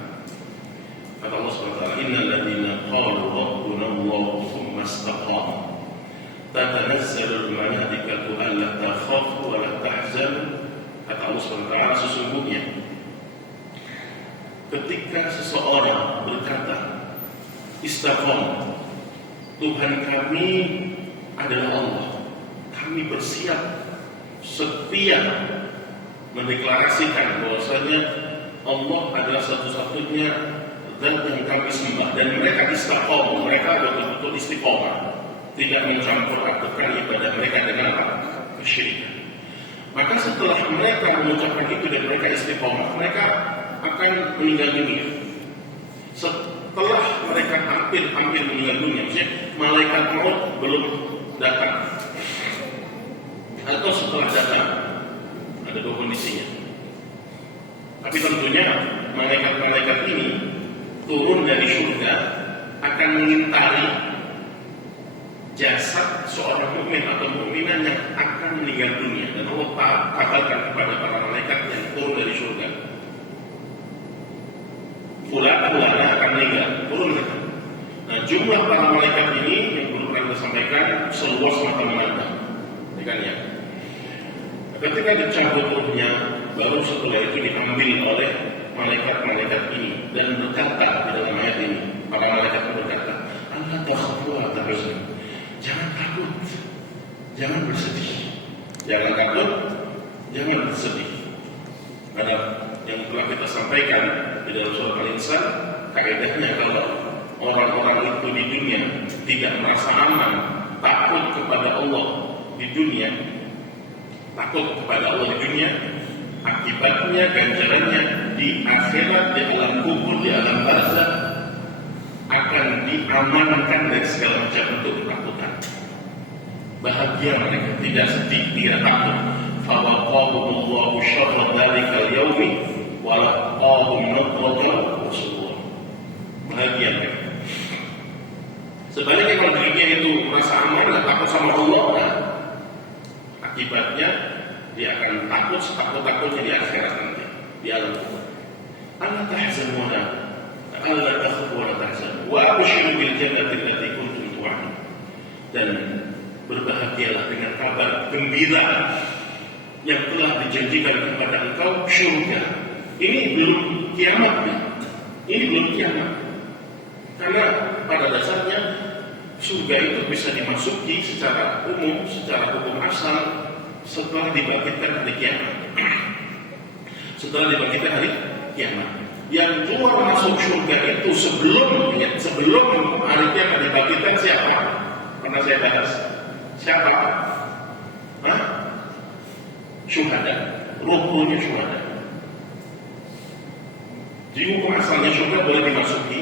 Kata Allah SWT, innal ladzina qalu rabbuna Allah tsumma istaqamu tatanazzalu al-malaikatu alla takhafu wa la tahzanu. Kata Allah SWT, sesungguhnya ketika seseorang berkata istiqomah, Tuhan kami adalah Allah, kami bersiap setia mendeklarasikan bahwasanya Allah adalah satu-satunya zat yang kami sembah, dan mereka istiqomah, mereka betul-betul istiqomah, tidak mencampur adukan ibadah mereka dengan kesyirikan. Maka setelah mereka mengucapkan itu dan mereka istiqomah, mereka akan meninggal dunia. Setelah mereka hampir meninggal dunia, maksudnya malaikat maut belum datang, atau setelah datang, ada dua kondisinya. Tapi tentunya malaikat-malaikat ini turun dari surga akan mengintari jasad seorang mukmin atau mukminah yang akan meninggal dunia, dan Allah katakan kepada para malaikat yang turun dari surga, fulan akan meninggal, turun. Nah, jumlah para malaikat ini yang belum pernah kita sampaikan seluas mata memandang, kan ya? Ketika dicabut ruhnya, baru setelah itu diambil oleh malaikat-malaikat ini dan berkata di dalam ayat ini, para malaikat berkata, "Allah takhafu wa la tahzanu." Jangan takut, jangan bersedih. Jangan takut, jangan bersedih. Ada yang telah kita sampaikan di dalam surah Al-Insan, kaidahnya kalau orang-orang itu di dunia tidak merasa aman, takut kepada Allah di dunia, takut kepada Allah di dunia, akibatnya ganjarannya di akhirat, di alam kubur, di alam barzakh akan diamankan dari segala macam bentuk ketakutan. Bahagia mereka, tidak sedih, tidak takut. Fawaqahumullahu syarra dzalikal yaumi wa laqahum nadratan wa surura. Bahagia mereka. Sebaliknya kalau dirinya itu merasa aman, nggak takut sama Allah, nah, akibatnya dia akan takut setakut-takutnya di akhirat nanti, di alam kubur. Allah tahzanu wa Allah takhafu wa la tahzanu wa abshiru bil jannati allati kuntum tu'adun. Dan berbahagialah dengan kabar gembira yang telah dijanjikan kepada engkau, syurga. Ini belum kiamat, ini belum kiamat. Karena pada dasarnya surga itu bisa dimasuki secara umum, secara hukum asal setelah dibangkitkan hari kiamat. Setelah dibangkitkan hari kiamat. Yang keluar masuk surga itu sebelum hari kiamat dibangkitkan siapa? Pernah saya bahas. Siapa? Syuhada. Ruhnya syuhada. Jadi hukum asalnya surga boleh dimasuki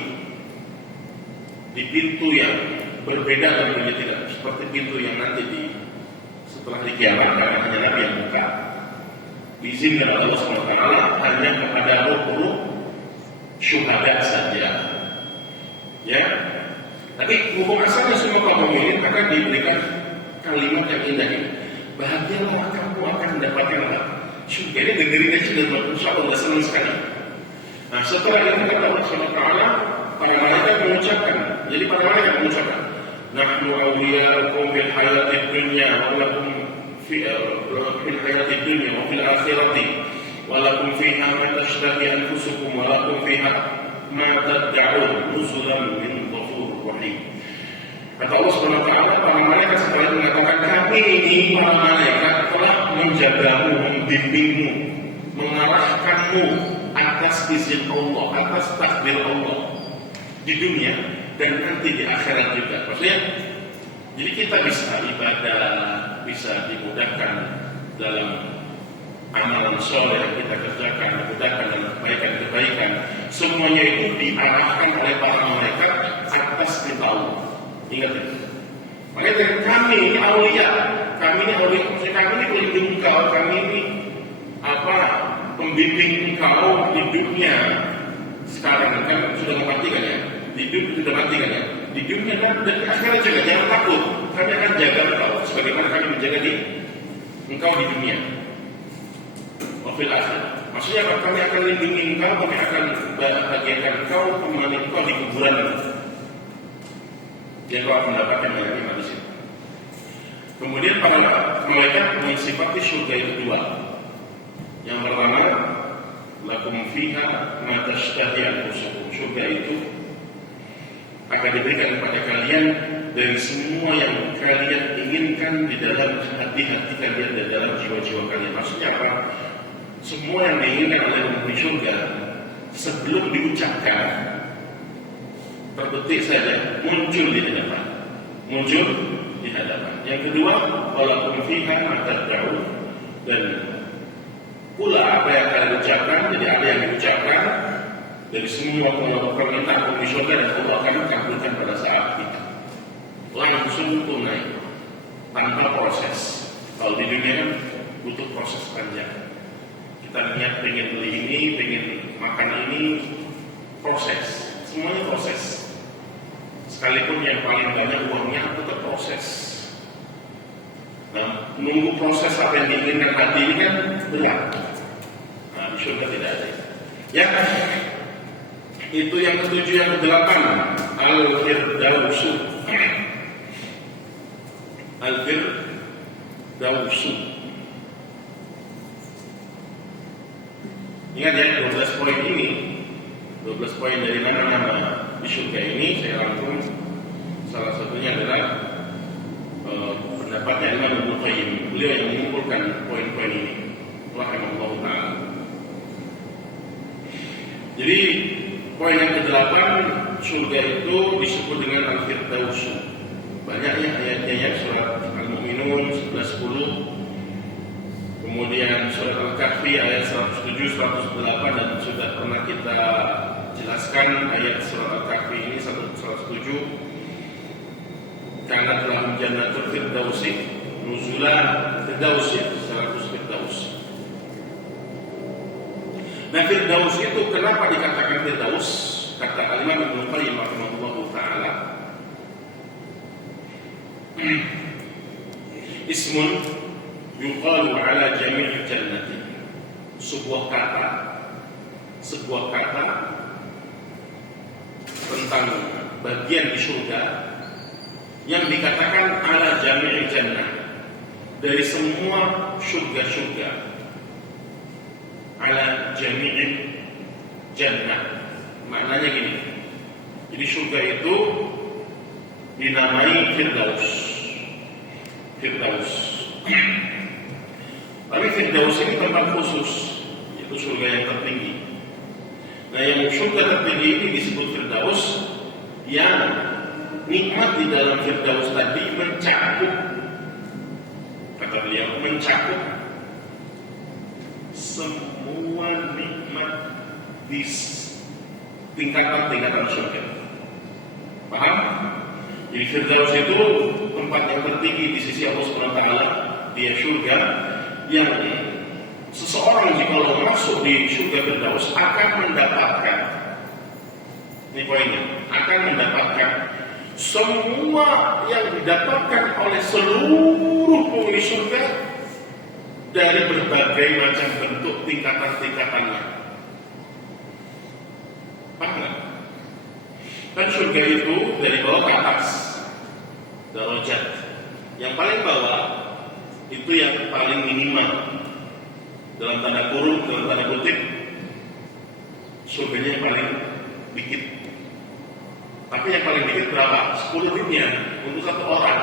di pintu yang berbeda dan berbeda, tidak seperti pintu yang nanti setelah di kiamat, karena hanya Nabi yang buka. Diizinkan Allah SWT hanya kepada ruh syuhada saja. Ya, tapi hukum asalnya semua kaum mukminin akan diberikan kalimat yang indah ini. Bahagialah kamu akan mendapatkan surga. Ini dengerin aja dan insya Allah senang sekali. Nah, setelah itu kata Allah SWT, para malaikat mengucapkan. Jadi para malaikat mengucapkan, nahnu awliya'ukum fil hayatid dunya wa lakum fil hayatid dunya wa fil akhirati wa lakum fiha ma tashtahi anfusukum wa lakum fiha ma tad'un nuzulan min ghafurur rahim. Kata Allah SWT, para malaikat setelah mengatakan, kami ini para malaikat telah menjagamu, membimbingmu, mengarahkanmu atas izin Allah, atas takdir Allah di dunia dan nanti di akhirat juga. Maksudnya, jadi kita bisa ibadah, bisa dimudahkan dalam amalan soleh yang kita kerjakan, dimudahkan dalam kebaikan-kebaikan. Semuanya itu diarahkan oleh para malaikat atas kita Allah. Ingat itu. Makanya dari kami ini awliya, maksudnya kami ini pelindung engkau, kami ini pembimbing engkau di dunia. Sekarang kan sudah mematikan ya, di dunia sudah matikan ya, di dunia dan di akhirat juga. Jangan takut, kami akan jaga engkau sebagaimana kami menjaga engkau di dunia. Wafil akhir, maksudnya apa? Kami akan lindungi engkau, kami akan bahagiakan engkau, menemani engkau di kuburan. Yang kau akan mendapatkan banyak nikmat di sini. Kemudian para malaikat mensifati surga itu dua. Yang pertama, lakum fiha ma tashtahi anfusukum. Surga itu akan diberikan kepada kalian dari semua yang kalian inginkan di dalam hati-hati kalian dan dalam jiwa-jiwa kalian. Maksudnya apa? Semua yang diinginkan oleh penghuni surga sebelum diucapkan terbetik saja muncul di hadapan. Yang kedua, walaupun fiha ma tad'un, dan pula apa yang kalian ucapkan, jadi ada yang diucapkan dari semua permintaan penghuni surga dan Allah akan kabulkan pada saat itu. Langsung tunai, tanpa proses. Kalau di dunia kan butuh proses panjang. Kita niat pengen beli ini, pengen makan ini, proses. Semuanya proses. Sekalipun yang paling banyak uangnya tetap proses. Nah, menunggu proses apa yang diinginkan hati ini kan berat. Nah, di surga tidak ada. Ya, itu yang ketujuh. Yang kedelapan, Al-Firdausu. Al-Firdausu. Ingat ya, 12 poin ini, 12 poin dari nama-nama di surga ini saya rangkum. Salah satunya adalah pendapatnya Imam Ibnu Qayyim. Beliau yang mengumpulkan poin-poin ini, rahimahullah ta'ala. Jadi poin yang ke-8, surga itu disebut dengan Al-Firdaus. Banyaknya ayatnya ya, surat Al-Mu'minun 11-10, kemudian surat Al-Kahfi ayat 107, 108, dan sudah pernah kita jelaskan ayat surat Al-Kahfi ini 107. Karena telah jannatul firdausi nuzulan firdaus, ya, 100 firdaus. Nah, firdaus itu kenapa dikatakan firdaus? Kata Imam Ibnu Qayyim rahimahullahu ta'ala, ismun yuqalu ala jami'il jannati. Sebuah kata tentang bagian di surga yang dikatakan ala jami'il jannah, dari semua surga-surga. Ala jami'il jannah maknanya gini. Jadi surga itu dinamai Firdaus. Tapi Firdaus ini tempat khusus, yaitu surga yang tertinggi. Nah, yang surga tertinggi ini disebut Firdaus, yang nikmat di dalam Firdaus tadi mencakup, kata beliau, mencakup semua nikmat di tingkatan-tingkatan surga. Paham? Jadi Firdaus itu tempat yang tertinggi di sisi Allah Subhanahu wa taala, dia surga yang seseorang jika masuk di surga Firdaus akan mendapatkan, ini poinnya, akan mendapatkan semua yang didapatkan oleh seluruh penghuni surga dari berbagai macam bentuk tingkatan-tingkatannya. Paham nggak? Kan surga itu dari bawah ke atas, darajat. Yang paling bawah itu yang paling minimal, dalam tanda kurung, dalam tanda kutip, surganya yang paling dikit. Tapi yang paling dikit berapa? 10 dunia untuk satu orang.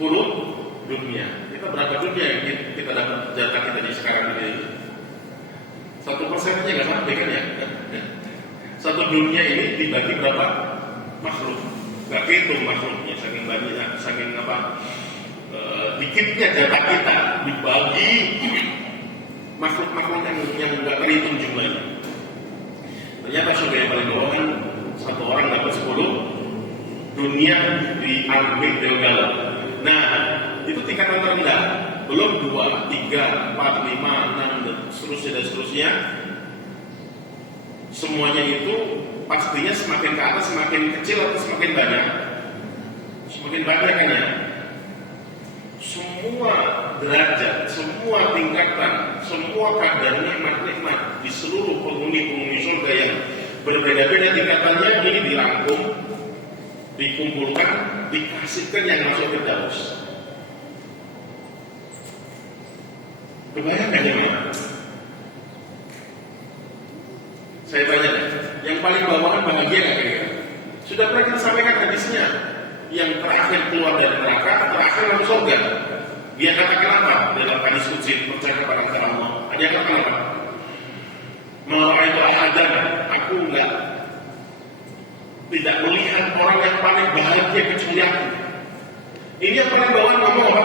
10 dunia. Kita berapa dunia yang kita dapat jatah kita di sekarang ini? 1% aja nggak sampai kan ya? Satu dunia ini dibagi berapa makhluk? Nggak hitung makhluknya, saking banyaknya, saking dikitnya jatah kita dibagi makhluk-makhluk yang nggak terhitung jumlahnya. Ternyata surga yang paling bawah kan satu orang dapat 10 dunia diambil gagal. Nah, itu tingkatan terendah. Belum 2, 3, 4, 5, 6 dan seterusnya. Semuanya itu pastinya semakin ke atas semakin kecil atau semakin banyak? Semakin banyak kan ya? Semua derajat, semua tingkatan, semua kadar nikmat-nikmat di seluruh penghuni surga yang berbeda-beda tingkatannya ini dirangkum, dikumpulkan, dikasihkan yang masuk ke Firdaus. Kebayang ya? Saya tanya deh, yang paling bawahan bahagia nggak kira-kira? Sudah pernah kita sampaikan hadisnya, yang terakhir keluar dari neraka, terakhir masuk surga. Dia katakan apa dalam hadis qudsi percaya kepada Allah? Dia katakan apa? Melalui itu ahadan, aku tidak melihat orang yang paling bahagia kecuali aku. Ini yang paling bawahan ngomong apa?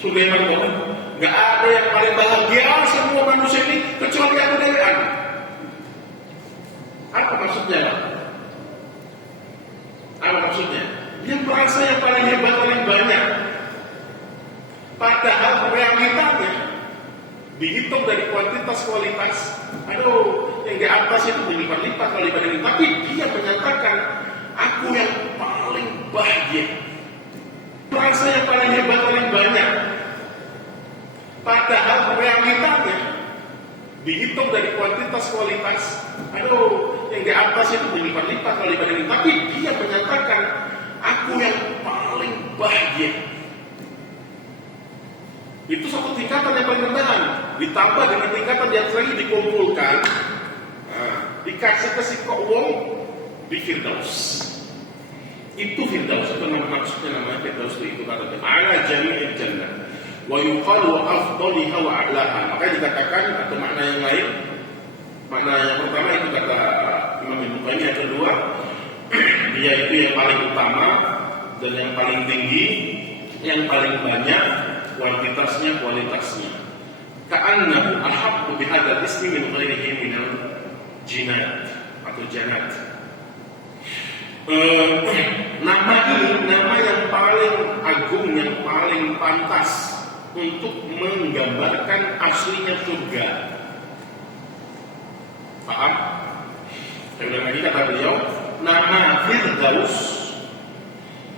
Surga yang paling bawahan. Nggak ada yang paling bahagia semua manusia ini kecuali aku dari aku. Apa maksudnya? Apa maksudnya? Dia merasa yang paling hebat, paling banyak. Padahal realitanya dihitung dari kuantitas kualitas. Aduh, yang di atas itu berlipat-lipat kali banding. Tapi dia menyatakan, aku yang paling bahagia. Merasa yang paling hebat, paling banyak. Padahal realitanya dihitung dari kuantitas kualitas. Aduh, yang di atas itu berlipat-lipat kali banding. Tapi dia menyatakan, aku yang paling bahagia. Itu satu tingkatan yang paling rendah. Ditambah dengan tingkatan yang lagi dikumpulkan, dikasih kok wong di Firdaus. Itu Firdaus, itu maksudnya namanya Firdaus itu kata ala jami'il jannah wa yuqalu afdaliha wa a'laha. Maka dikatakan atau makna yang lain, makna yang pertama itu kata Imam Bukhari, yang kedua dia itu yang paling utama dan yang paling tinggi, yang paling banyak kuantitasnya, kualitasnya. Ka'annahu ahabbu bihadzal ismi min ghairihi minal jinat atau janat. Nama ini nama yang paling agung, yang paling pantas untuk menggambarkan aslinya surga. Paham? Saya ulang lagi kata beliau, nama Firdaus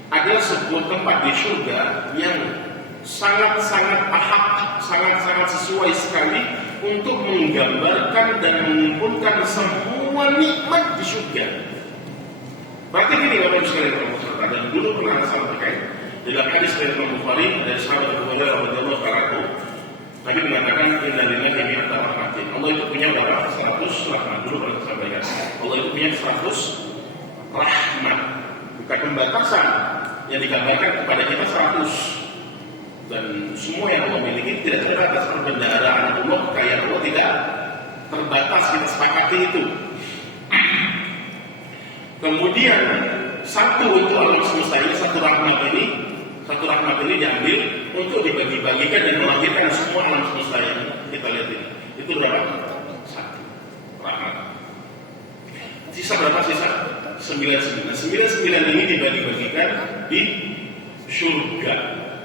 adalah sebuah tempat di surga yang sangat-sangat ahad, sangat-sangat sesuai sekali untuk menggambarkan dan mengumpulkan semua nikmat di surga. Berarti gini Bapak sekalian peserta, dan dulu pernah sampaikan dalam hadis dari Imam Bukhari dari sahabat Abu Hurairah radhiyallahu anhu, Nabi mengatakan inna lillahi mi'ata rahmatin. Allah itu punya berapa? 100 rahmat. Dulu pernah sampaikan. Allah itu punya 100 rahmat. Bukan pembatasan yang digambarkan kepada kita 100. Dan semua yang Allah miliki tidak terbatas. Perbendaharaan Allah, kekayaan Allah tidak terbatas. Kita sepakati itu. Kemudian satu untuk alam semesta ini, satu rahmat ini diambil untuk dibagi-bagikan dan melahirkan semua alam semesta ini. Kita lihat ini. Itu berapa? Satu rahmat. Sisa berapa sisa? 99. 99 ini dibagi-bagikan di surga.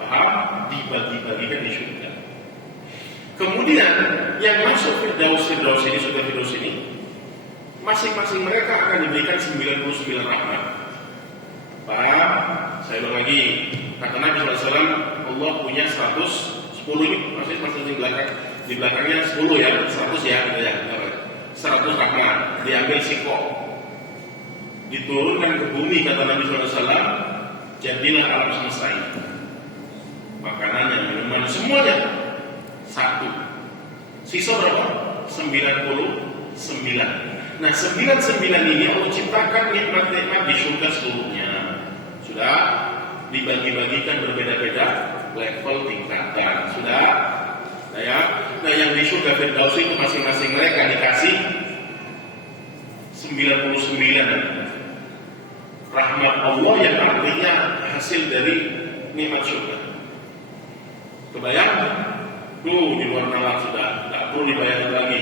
Paham? Dibagi-bagikan di surga. Kemudian yang masuk Firdaus ini, surga Firdaus ini, masing-masing mereka akan diberikan 99 rahmat. Paham? Saya ulang lagi. Kata Nabi SAW, Allah punya 110 ini, maksudnya di belakangnya 10 ya, 100 ya, 100 rahmat, diambil siko, diturunkan ke bumi, kata Nabi SAW, jadilah alam semesta ini. Makanannya, minuman, semuanya satu. Sisa berapa? 99. Nah 99 ini Allah ciptakan nikmat-nikmat di surga seluruhnya. Sudah dibagi-bagikan berbeda-beda level tingkatan. Sudah. Nah, ya. Nah yang di surga Firdaus itu masing-masing mereka dikasih 99 rahmat Allah yang artinya hasil dari nikmat surga. Kebayang? Tuh di luar nalar sudah, tak perlu dibayangkan lagi,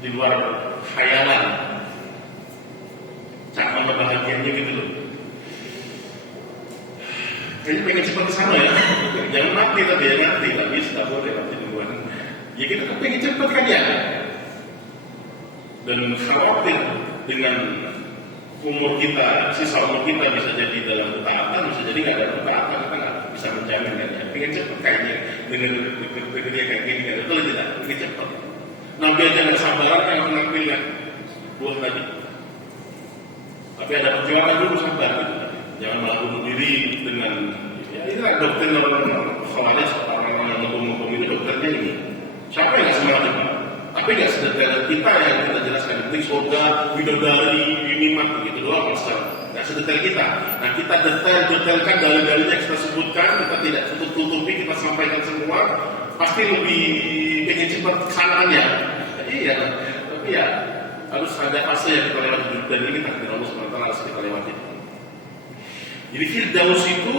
di luar khayalan. Cara bahagianya gitu loh. Kayaknya pengen cepat kesana ya. Jangan mati tapi ya mati, tapi tak boleh mati duluan. Ya kita kan pengen cepat kan ya. Dan khawatir dengan umur kita, sisa umur kita bisa jadi dalam ketaatan, bisa jadi nggak ada ketaatan, kita nggak bisa menjamin kan ya. Pengen cepat kayaknya dengan dia kayak gini kan, betul tidak? Pengen cepat. Nabi aja nggak sabaran yang menampilkan buat tadi. Tapi ada perjuangan dulu sabar gitu. Jangan malah bunuh diri dengan ya ini lah doktrin orang Khawarij, orang-orang yang ngomong itu dokternya ini. Siapa yang nggak semangat itu? Tapi nggak sedetail kita yang kita jelaskan penting surga, bidadari, nikmat begitu doang Ustaz. Nggak sedetail kita. Nah kita detailkan dalil-dalilnya yang kita sebutkan, kita tidak tutup-tutupi, kita sampaikan semua. Pasti lebih pengen cepat kesananya. Iya, tapi ya harus ada fase yang kita lewati dan ini takdir Allah SWT harus kita lewati. Jadi Firdaus itu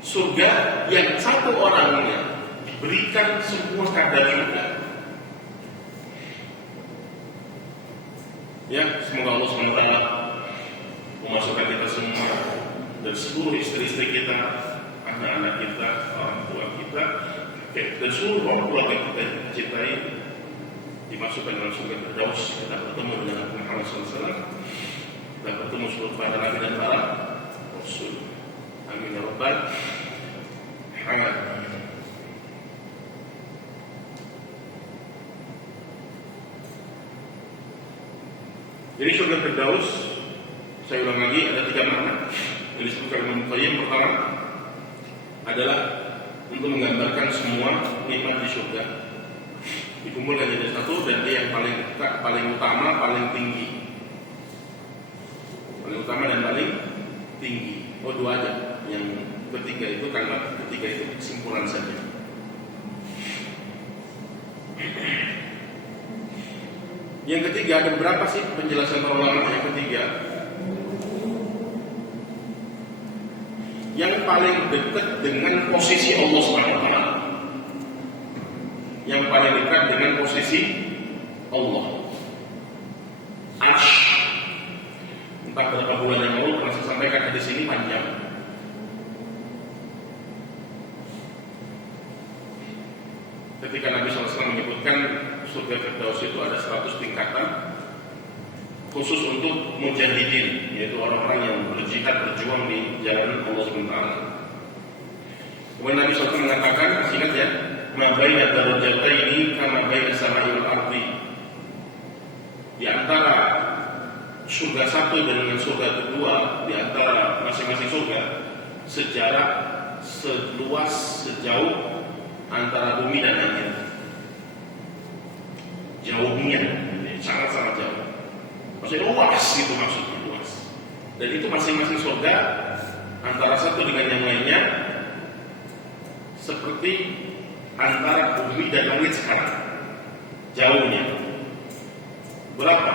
surga yang satu orangnya diberikan semua kadar surga. Ya, semoga Allah SWT memasukkan kita semua dan seluruh istri-istri kita, anak-anak kita, orang tua kita, dan seluruh orang tua yang kita cintai dimasukkan dalam surga Firdaus. Kita bertemu dengan Muhammad SAW, kita bertemu seluruh para nabi dan para rasul. Amin ya rabbal alamin. Jadi surga Firdaus, saya ulang lagi, ada 3 makna yang disebutkan Imam Qayyim. Pertama adalah untuk menggambarkan semua nikmat di surga dikumpulkan jadi satu, dan dia yang paling utama, paling tinggi. Paling utama dan paling tinggi. Oh 2 aja. Yang ketiga itu kalimat ketiga itu kesimpulan saja. Yang ketiga ada berapa sih penjelasan para ulama yang ketiga? Yang paling dekat dengan posisi Allah SWT. Yang paling dekat dengan posisi Allah. Arsh. Entah berapa bulan yang lalu pernah saya sampaikan di sini panjang. Ketika Nabi SAW menyebutkan surga Firdaus itu ada 100 tingkatan khusus untuk mujahidin, yaitu orang-orang yang berjihad, berjuang di jalan Allah SWT. Kemudian Nabi SAW mengatakan, ingat ya, ma baina darajataini kama baina samai wal ardi. Di antara surga satu dengan surga kedua, di antara masing-masing surga sejarak seluas sejauh antara bumi dan langit. Jauhnya sangat-sangat jauh. Maksudnya luas itu, maksudnya luas. Dan itu masing-masing surga antara satu dengan yang lainnya seperti antara bumi dan langit sekarang. Jauhnya berapa?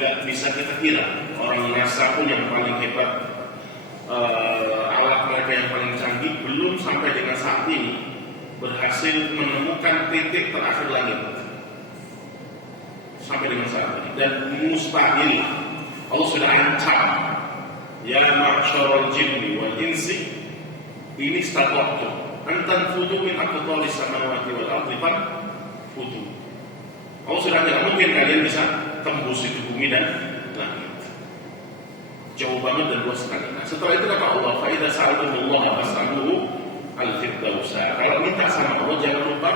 Nggak bisa kita kira. Orang NASA pun yang paling hebat, alat mereka yang paling canggih belum sampai dengan saat ini berhasil menemukan titik terakhir langit sampai dengan saat ini. Dan mustahil Allah sudah ancam, ya ma'syaral jinni wal insi ini istata'tum an tanfudu min aqtaris samawati wal ardi fanfudu. Allah sudah tidak mungkin kalian bisa tembus itu bumi dan langit. Jauh banget dan luas sekali. Nah, setelah itu kata Allah, fa idza sa'altumullaha fas'aluhu al-firdausa. Kalau minta sama Allah jangan lupa,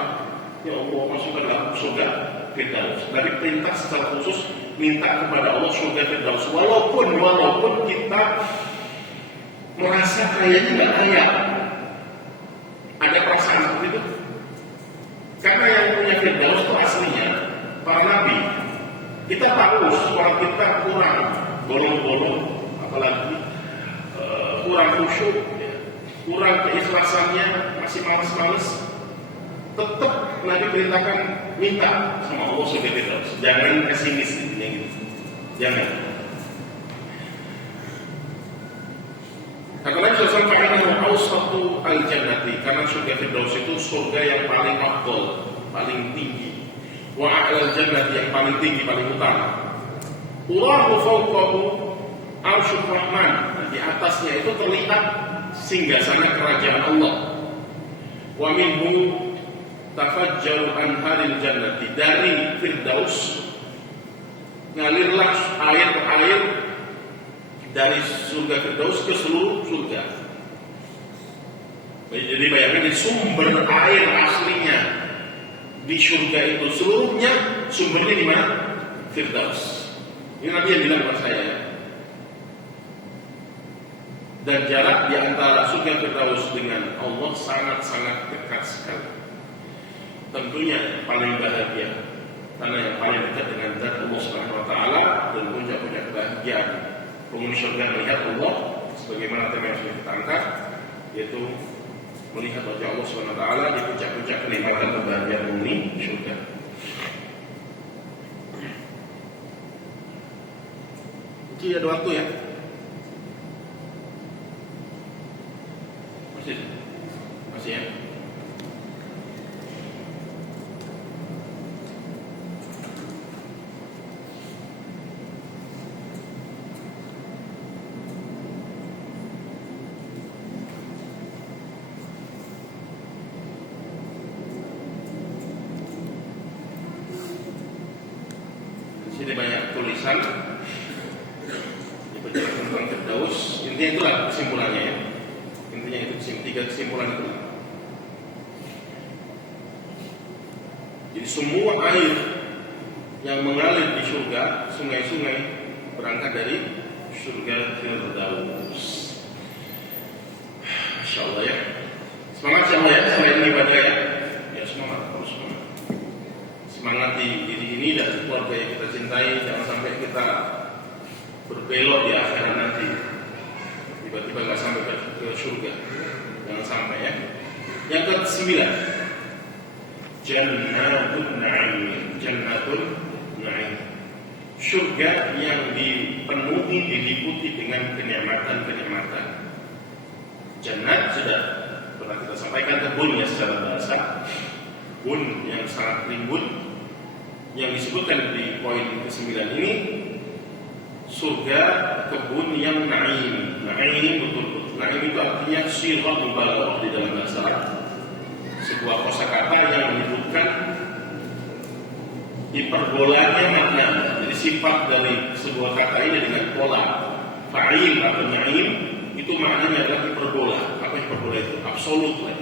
ya Allah masuk ke dalam surga Firdaus. Dari perintah secara khusus minta kepada Allah surga Firdaus. Walaupun kita merasa kayaknya nggak kaya, ada perasaan seperti itu. Karena yang punya Firdaus itu aslinya para nabi. Kita tahu suara kita kurang, bolong-bolong, apalagi kurang khusyuk, kurang keikhlasannya, masih malas-malas. Tetap Nabi perintahkan minta sama Allah surga Firdaus. Jangan pesimis gitu. Jangan. Kata Nabi SAW, "Fa'innahu awsatu al-jannati." Karena surga Firdaus itu surga yang paling afdal, paling tinggi. Wa a'lal jannati, yang paling tinggi, paling utama. Allahu fawqahu arsyur rahman. Di atasnya itu terlihat singgasana kerajaan Allah. Wa minhu tafajjaru anharil jannati. Dari Firdaus ngalirlah air dari surga Firdaus ke seluruh surga. Jadi bayangkan di sumber air aslinya di surga itu seluruhnya sumbernya di mana? Firdaus. Ini Nabi yang bilang kepada saya. Dan jarak di antara surga Firdaus dengan Allah sangat-sangat dekat sekali. Tentunya paling bahagia karena yang paling dekat dengan zat Allah Subhanahu wa taala dan puncak-puncak kebahagiaan penghuni surga melihat Allah sebagaimana tema yang sudah kita angkat, yaitu melihat wajah Allah Subhanahu wa taala di puncak-puncak kenikmatan kebahagiaan penghuni surga. Jadi ada waktu ya? Masih ya? Sini banyak tulisan diperjelas tentang Firdaus. Intinya itulah kesimpulannya ya. Intinya itu tiga kesimpulan itu. Jadi semua air yang mengalir di surga, sungai-sungai berangkat dari surga Firdaus. Masya Allah ya. Semangat sama ya, selain ibadah ya. Ya semangat, terus semangat. Semangat di diri ini dan keluarga yang kita cintai, jangan sampai kita berbelok di akhirat nanti tiba-tiba nggak sampai ke surga, jangan sampai ya. Yang ke-9, Jannatun Na'im, surga yang dipenuhi, diliputi dengan kenikmatan-kenikmatan. Jannat sudah pernah kita sampaikan, kebun ya secara bahasa, kebun yang sangat rimbun. Yang disebutkan di poin ke-9 ini surga kebun yang na'im. Na'im betul-betul. Na'im itu artinya sirah mubalaghah di dalam bahasa Arab. Sebuah kosakata yang menyebutkan hiperbolanya makna. Jadi sifat dari sebuah kata ini dengan pola fa'il atau na'im itu maknanya adalah hiperbola. Apa hiperbola itu? Absolut lah.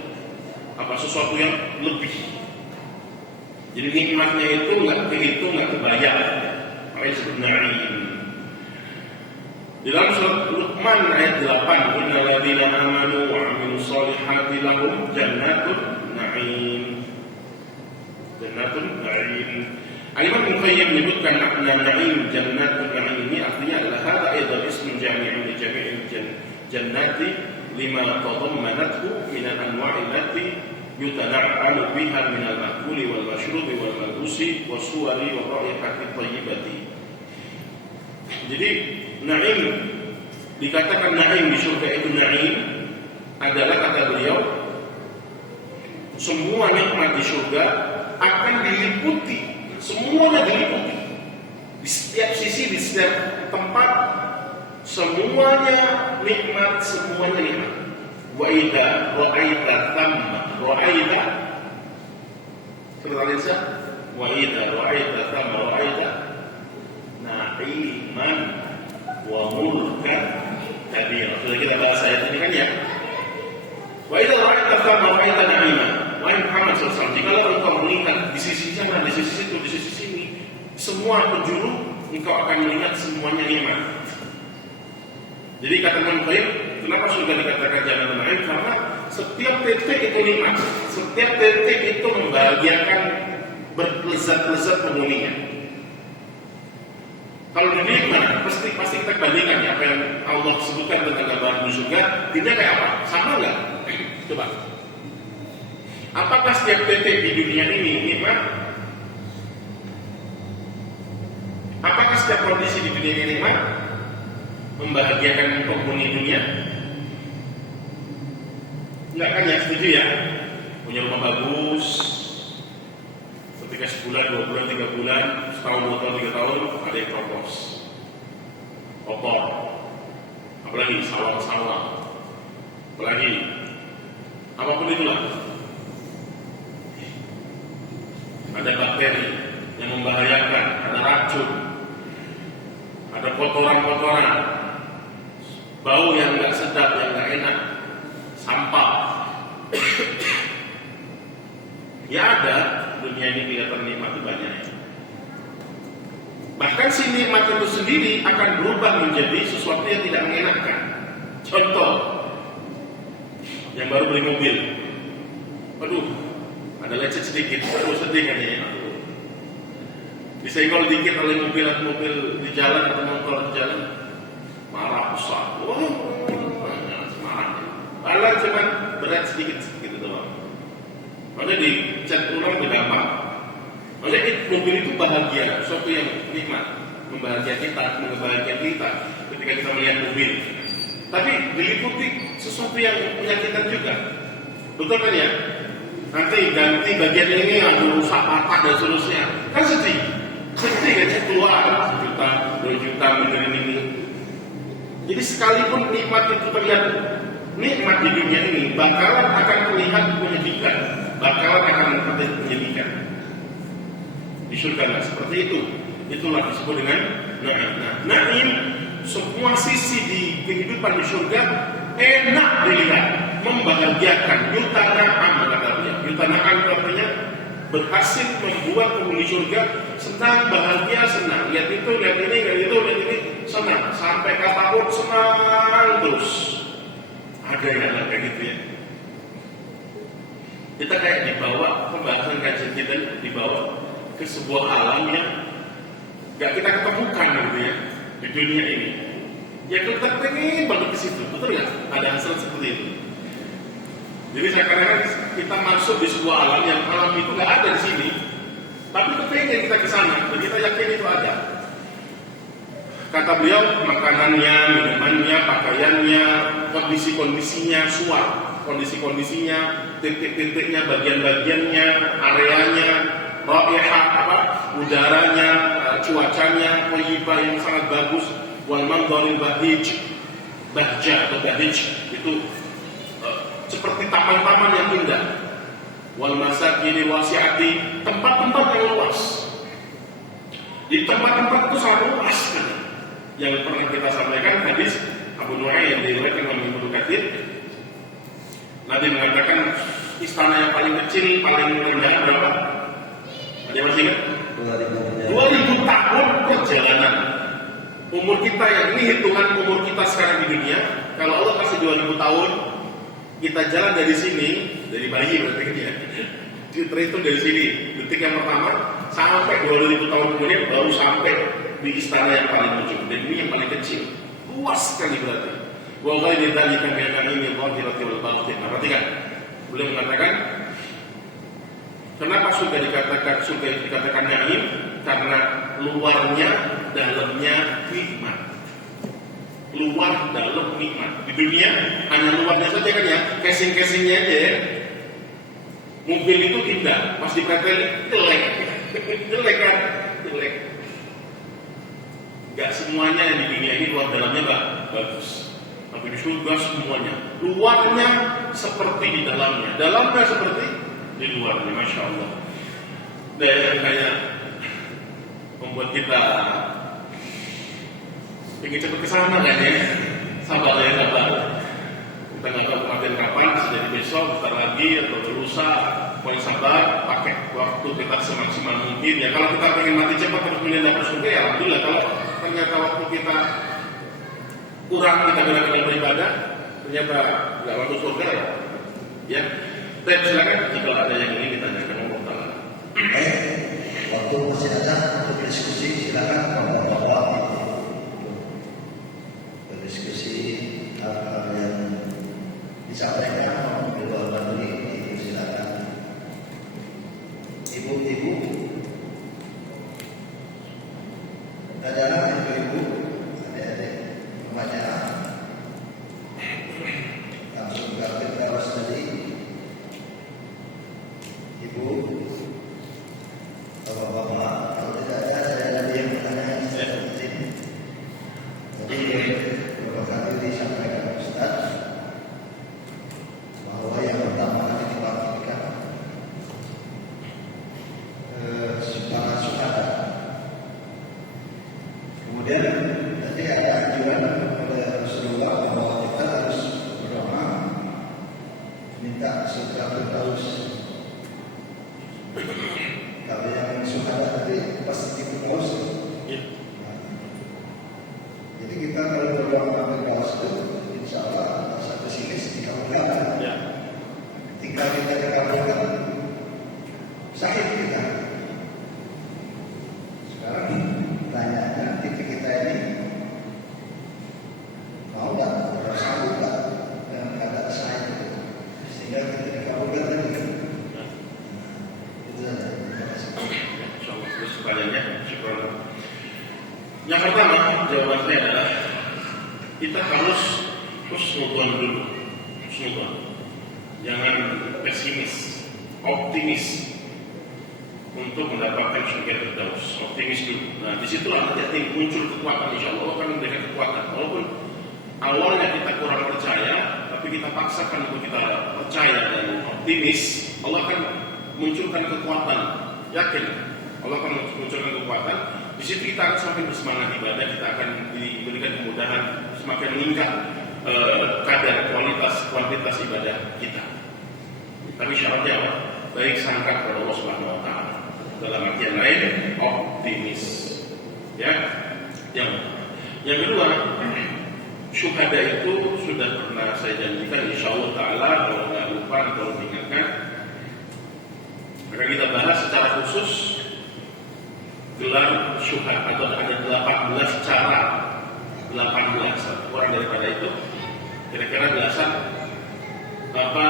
Apa sesuatu yang lebih. Jadi nikmatnya itu nggak kehitung, nggak kebayang. Makanya disebut na'im. Di dalam surat Luqman ayat 8, innal ladzina amanu wa 'amilus shalihati lahum jannatun na'im. Jannatun na'im. Al-Imam Ibnu Qayyim menyebutkan makna na'im jannatun na'im ini artinya adalah hadza aidan ismun jami'un li jami'il jannati lima tadammanathu min al-anwa'i allati yutana'amu biha min al-ma'kuli wal mashrubi wal malbusi was-suwari wa ra'ihati thayyibati. Jadi na'im, dikatakan na'im di surga itu na'im adalah kata beliau semua nikmat di surga akan diliputi, semuanya diliputi Di setiap sisi, di setiap tempat, semuanya nikmat, semuanya nikmat. Wa idza ra'aita thamma ra'aita Indonesia, wa idza ra'aita thamma ra'aita na'iman wa mulkan kabira. Sudah kita bahas ayat ini kan ya. Wa idza ra'aita thamma ra'aita na'iman. Wahai Muhammad SAW, jikalau engkau melihat di sisi sana, di sisi situ, di sisi sini, semua penjuru, engkau akan melihat semuanya nikmat. Jadi kata Imam Qayyim, kenapa surga dikatakan jangan main? Karena setiap titik itu nikmat, setiap titik itu membahagiakan, berlezat-lezat penghuninya. Kalau di dunia pasti kita bandingkan ya, apa yang Allah sebutkan tentang gambaran di surga, dunia kayak apa? Sama nggak? Coba. Apakah setiap titik di dunia ini nikmat? Apakah setiap kondisi di dunia ini nikmat? Membahagiakan penghuni dunia? Enggak kan ya, setuju ya? Punya rumah bagus, ketika sebulan, 2 bulan, 3 bulan, setahun, 2 tahun, 3 tahun, ada yang propos, kotor, apalagi sawah-sawah, apalagi apapun itulah, ada bakteri yang membahayakan, ada racun, ada kotoran-kotoran, bau yang nggak sedap, yang nggak enak, sampah. Ya ada, dunia ini kelihatan nikmat itu banyak. Bahkan si nikmat itu sendiri akan berubah menjadi sesuatu yang tidak mengenakan. Contoh, yang baru beli mobil, aduh, ada lecet sedikit, aduh sedih kan ya. Disenggol dikit oleh mobil di jalan atau motor di jalan, marah besar, wah, semangat. Padahal cuma berat sedikit gitu doang. Makanya dicat ulang berdampak. Makanya mobil itu bahagia, sesuatu yang nikmat, membahagiakan kita ketika kita melihat mobil. Tapi diliputi sesuatu yang menyakitkan juga, betul kan ya? Nanti ganti bagian ini, ada rusak, patah dan seterusnya, kan sedih kan, keluar 1 juta, 2 juta, ini. Jadi sekalipun nikmat itu terlihat nikmat di dunia ini, bakalan akan terlihat menyedihkan, bakalan akan terlihat menyedihkan. Di surga nggak seperti itu. Itulah disebut dengan naim. Naim, semua sisi di kehidupan di surga enak dilihat, membahagiakan. Yutana'am katanya. Yutana'am katanya berhasil membuat penghuni surga senang, bahagia, senang. Lihat itu, lihat ini, lihat itu, lihat ini, senang. Sampai kata pun senang terus. Ada yang ada kayak gitu ya. Kita kayak dibawa, pembahasan kajian kita dibawa ke sebuah alam yang gak kita ketemukan gitu ya di dunia ini. Ya kita pengen banget ke situ, betul nggak? Ada hasil seperti itu. Jadi kadang-kadang kita masuk di sebuah alam yang alam itu nggak ada di sini, tapi kepengen kita ke sana dan kita yakin itu ada. Kata beliau, makanannya, minumannya, pakaiannya, kondisi-kondisinya, kondisi-kondisinya, titik-titiknya, bagian-bagiannya, areanya, udaranya, cuacanya, thayyibah yang sangat bagus, wal mandharil bahja atau bahij itu seperti taman-taman yang indah, wal masakini wasi'ati, tempat-tempat yang luas. Di tempat-tempat itu sangat luas kan? Yang pernah kita sampaikan hadis Abu Nu'aym yang diriwayatkan oleh Ibnu Katsir. Nabi mengatakan istana yang paling kecil, paling rendah berapa? Ada masih ingat? 2000 tahun perjalanan. Umur kita yang ini hitungan umur kita sekarang di dunia. Kalau Allah kasih 2000 tahun, kita jalan dari sini, dari bayi berarti kan ya. Terhitung dari sini, detik yang pertama sampai 2000 tahun kemudian baru sampai di istana yang paling ujung. Dan ini yang paling kecil, luas sekali berarti. Wa ghairi dzalika min al-ilmi al-zahirati wal batin. Perhatikan, beliau mengatakan, kenapa surga dikatakan naim? Karena luarnya, dalamnya nikmat. Luar, dalam nikmat. Di dunia hanya luarnya saja kan ya, casing-casingnya aja ya. Mobil itu indah, pas dipretelin jelek, jelek kan, jelek. Gak semuanya yang di dunia ini luar dalamnya bagus, tapi di surga semuanya luarnya seperti di dalamnya, dalamnya seperti di luarnya, masya Allah. Dan kayak membuat kita ingin cepat kesana kan ya. Sabar ya, sabar. Kita nggak tahu kematian kapan, bisa jadi besok, bentar lagi atau lusa. Pokoknya sabar, pakai waktu kita semaksimal mungkin. Ya kalau kita pengen mati cepat terus kemudian dapat surga, ya alhamdulillah. Kalau ternyata waktu kita kurang, kita gunakan beribadah, ternyata nggak masuk surga ya. Dan silakan jika ada yang ingin ditanyakan Allah Taala. Waktu masih ada untuk diskusi, silakan bapak-bapak berdiskusi hal-hal yang disampaikan di luar negeri, silakan. Ibu-ibu, ada ibu-ibu, adik-adik, rumahnya langsung ke Firdaus tadi. Ibu, bapak-bapak, kalau tidak ada, saya ada yang bertanya seperti ini. Jadi beberapa kali disampaikan Ustaz bahwa yang pertama kali dipastikan para syuhada. Kemudian nanti ada anjuran oleh Rasulullah bahwa kita harus berdoa minta surga Firdaus. Kalau yang syuhada tadi pasti Firdaus. Jadi kita kalau berdoa Firdaus itu insya Allah satu sini dikabulkan. Ketika kita dikabulkan, sakit kita. Sekarang tanya titik kita ini mau nggak, bersambut nggak dengan keadaan saya itu, sehingga kita dikabulkan tadi. Itu saja. Insyaallah terus pertanyaannya, syukur. Yang pertama jawabannya adalah kita harus husnudzon dulu, husnudzon. Jangan pesimis, optimis untuk mendapatkan surga Firdaus. Optimis dulu. Nah, disitulah nanti muncul kekuatan. Insya Allah akan memberikan kekuatan. Walaupun awalnya kita kurang percaya, tapi kita paksakan untuk kita percaya dan optimis, Allah akan munculkan kekuatan. Yakin, Allah akan munculkan kekuatan. Di situ kita akan semakin bersemangat ibadah, kita akan diberikan kemudahan, semakin meningkat kadar kuantitas ibadah kita. Tapi syaratnya apa? Baik sangka kepada Allah Subhanahu Wa Taala. Dalam artian lain, optimis. Ya, yang kedua, syuhada itu sudah pernah saya janjikan, insya Allah Taala kalau nggak lupa atau mengingatkan, akan kita bahas secara khusus gelar syuhada atau ada 18 cara, 18 kurang daripada itu, kira-kira belasan apa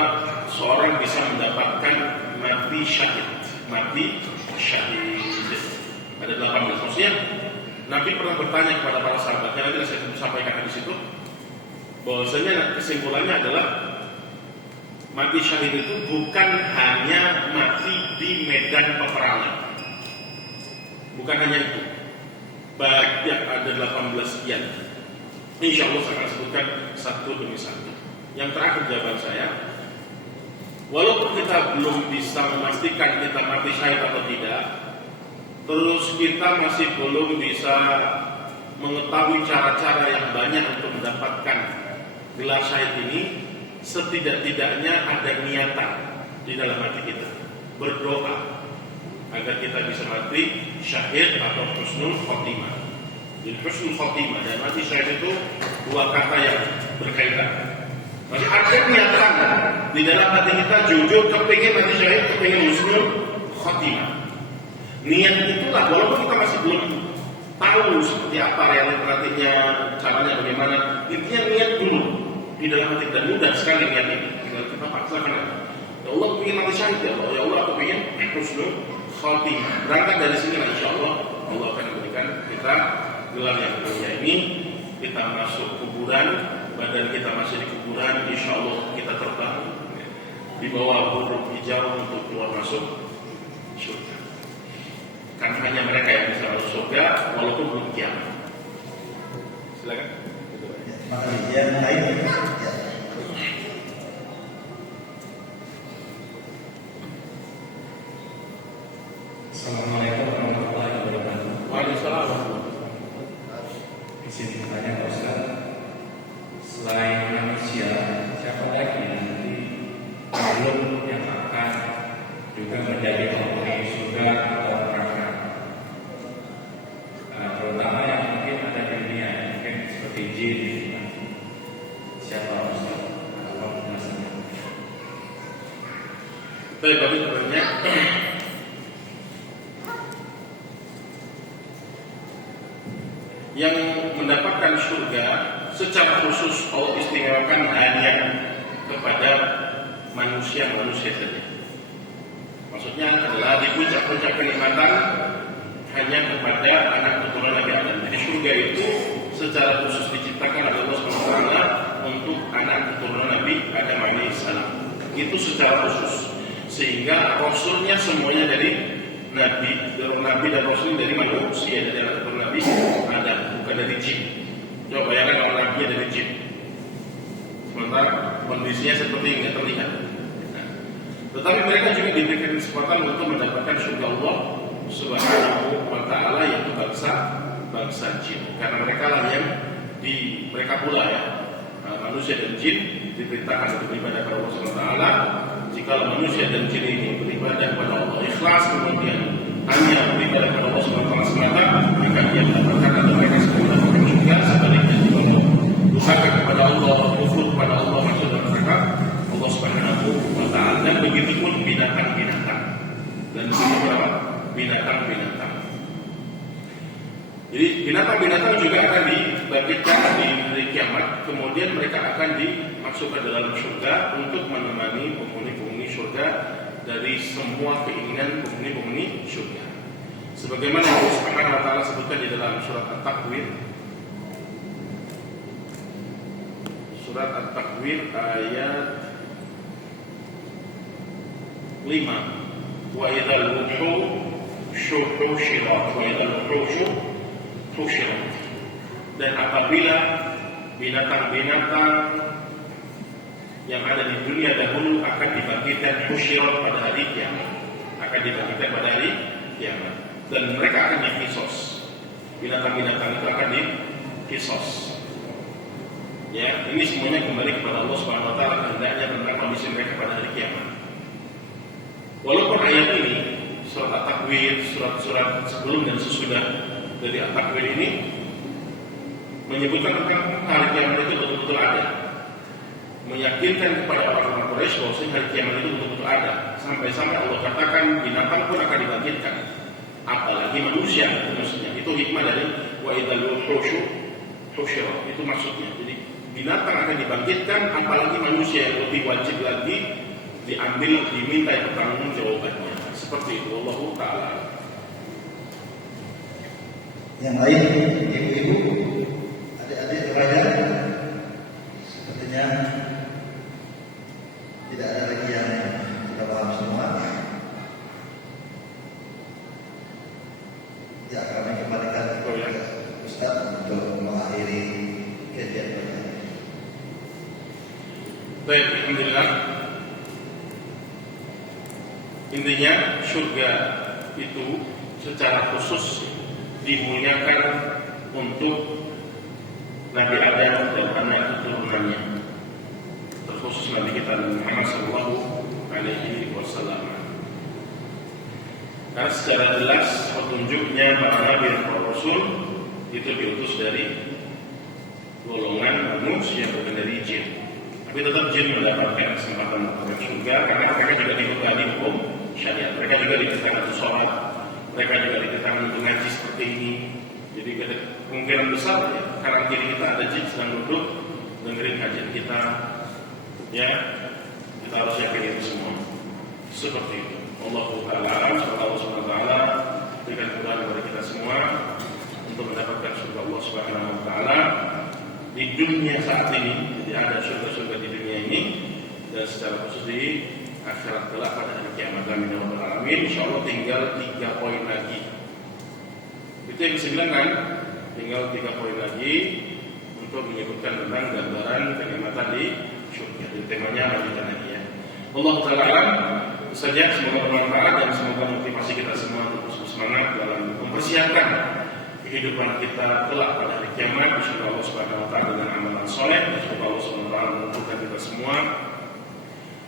seorang bisa mendapatkan mati syahid. Ada 18. Maksudnya Nabi pernah bertanya kepada para sahabatnya, nanti saya sampaikan di situ, bahwasanya kesimpulannya adalah mati syahid itu bukan hanya mati di medan peperangan. Bukan hanya itu. Banyak, ada 18 sekian. Insya Allah saya akan sebutkan satu demi satu. Yang terakhir jawaban saya, walaupun kita belum bisa memastikan kita mati syahid atau tidak, terus kita masih belum bisa mengetahui cara-cara yang banyak untuk mendapatkan gelar syahid ini, setidak-tidaknya ada niatan di dalam hati kita, berdoa agar kita bisa mati syahid atau husnul khotimah. Jadi husnul khotimah dan mati syahid itu dua kata yang berkaitan. Masih ada niatan di dalam hati kita, jujur kepingin mati syahid, kepingin husnul khotimah. Niat itulah, walaupun kita masih belum tahu seperti apa realitanya, caranya bagaimana, intinya niat dulu di dalam hati kita. Mudah sekali niat ini, kita paksakan. Ya Allah, ingin mati syahid, ya Allah, aku ingin husnul khotimah. Berangkat dari sini, insya Allah Allah akan memberikan kita gelar yang mulia ini. Kita masuk kuburan, badan kita masih di kuburan, insya Allah kita terbang di bawah burung hijau untuk keluar masuk surga. Kan hanya mereka yang bisa masuk surga walaupun belum kiamat. Silakan. Ya, terima kasih. Yang lain, ya. Assalamualaikum warahmatullahi wabarakatuh. Waalaikumsalam. Izin bertanya Pak Ustaz, selain manusia, siapa lagi nanti makhluk yang akan juga menjadi penghuni surga atau neraka? Terutama yang mungkin ada di dunia, mungkin seperti jin. Siapa Pak Ustaz? Apa penjelasannya? Baik, Bapak sebenarnya yang mendapatkan surga secara khusus Allah istimewakan hanya kepada manusia-manusia saja. Maksudnya adalah di puncak-puncak kenikmatan hanya kepada anak keturunan Nabi Adam. Jadi surga itu secara khusus diciptakan oleh Allah SWT untuk anak keturunan Nabi Adam alaihissalam. Itu secara khusus. Sehingga rasulnya semuanya dari Nabi dan Rasul dari manusia, dari anak keturunan Nabi Adam, bukan dari jin. Coba bayangkan kalau Nabi dari jin, sementara kondisinya seperti yang terlihat. Nah, tetapi mereka juga diberikan kesempatan untuk mendapatkan surga Allah Subhanahu wa Ta'ala, yaitu bangsa jin. Karena mereka lah yang mereka pula ya, manusia dan jin diperintahkan untuk beribadah kepada Allah Subhanahu wa Ta'ala. Jika manusia dan jin ini beribadah kepada Allah ikhlas, kemudian hanya beribadah kepada Allah Subhanahu wa Ta'ala semata, maka dia mendapatkan atau mereka semua mendapatkan surga. Sebaliknya jika durhaka kepada Allah, kufur kepada Allah, maksudnya mereka Allah Subhanahu wa Ta'ala. Dan begitu pun binatang-binatang. Dan begitu berapa? Binatang-binatang. Jadi binatang-binatang juga akan dibangkitkan di hari kiamat, kemudian mereka akan dimasukkan ke dalam surga untuk menemani penghuni-penghuni surga dari semua keinginan penghuni-penghuni surga. Sebagaimana Allah Subhanahu wa Ta'ala sebutkan di dalam surat At-Takwir, surat At-Takwir ayat 5, wa idzal wuhush husyirat, dan apabila binatang-binatang yang ada di dunia dahulu akan dibangkitkan husyirat pada hari kiamat, dan mereka akan dikisos. Binatang-binatang itu akan dikisos. Ya, ini semuanya kembali kepada Allah Subhanahu wa Ta'ala, hendaknya tentang kondisi mereka pada hari kiamat. Walaupun ayat ini surat At-Takwir, surat-surat sebelum dan sesudah dari At-Takwir ini menyebutkan tentang hari kiamat itu betul-betul ada, meyakinkan kepada orang-orang Quraisy bahwa hari kiamat itu betul-betul ada, sampai-sampai Allah katakan binatang pun akan dibangkitkan, apalagi manusia. Maksudnya itu hikmah dari wa idzal wuhush husyirat, itu maksudnya. Jadi binatang akan dibangkitkan, apalagi manusia yang lebih wajib lagi diminta pertanggungjawabannya. Seperti itu, Wallahu ta'ala. Yang lain, ibu-ibu, adik-adik remaja, sepertinya tidak ada lagi yang sudah paham semua. Ya, kami kembalikan kepada Ustaz untuk mengakhiri kajian kita. Baik, alhamdulillah. Intinya surga itu secara khusus dimuliakan untuk Nabi Adam dan anak keturunannya, terkhusus Nabi kita Muhammad Sallallahu Alaihi Wasallam. Karena secara jelas petunjuknya para Nabi dan para Rasul itu diutus dari golongan manusia, bukan dari jin. Tapi tetap jin mendapatkan kesempatan untuk surga karena mereka juga dibekali hukum syariat. Mereka juga diperintahkan untuk sholat, mereka juga diperintahkan untuk ngaji seperti ini. Jadi kemungkinan besar ya, kanan kiri kita ada jin sedang duduk dengerin kajian kita. Ya, kita harus yakin itu semua. Seperti itu. Allahu ta'ala, semoga Allah SWT berikan kemudahan kepada kita semua untuk mendapatkan surga Allah Subhanahu wa Ta'ala di dunia saat ini. Jadi ada surga-surga di dunia ini dan secara khusus di akhirat kelak pada hari kiamat. Amin ya rabbal alamin. Insyaallah tinggal 3 poin lagi. Itu yang ke-9 kan? Tinggal 3 poin lagi. untuk menyebutkan tentang gambaran kenikmatan di surga. Jadi temanya lanjutan lagi ya. Allah Ta'ala saja semoga bermanfaat dan semoga motivasi kita semua untuk semangat dalam mempersiapkan kehidupan kita kelak pada hari kiamat. Insyaallah Allah Subhanahu wa taala dengan amalan soleh, semoga Allah Subhanahu wa taala mengumpulkan kita semua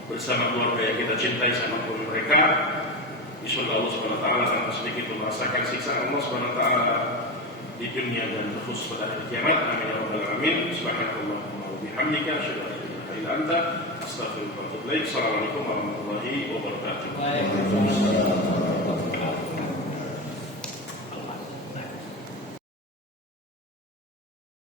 bersama keluarga yang kita cintai sama pun mereka. Insyaallah Allah Subhanahu wa taala akan sedikit merasakan siksaan Allah Subhanahu wa taala di dunia dan khusus pada hari kiamat. Amin ya rabbal alamin. Subhanakallahumma wa bihamdika asyhadu an la ilaha illa anta astaghfiruka wa atubu ilaik. Assalamualaikum warahmatullahi wabarakatuh. Waalaikumsalam.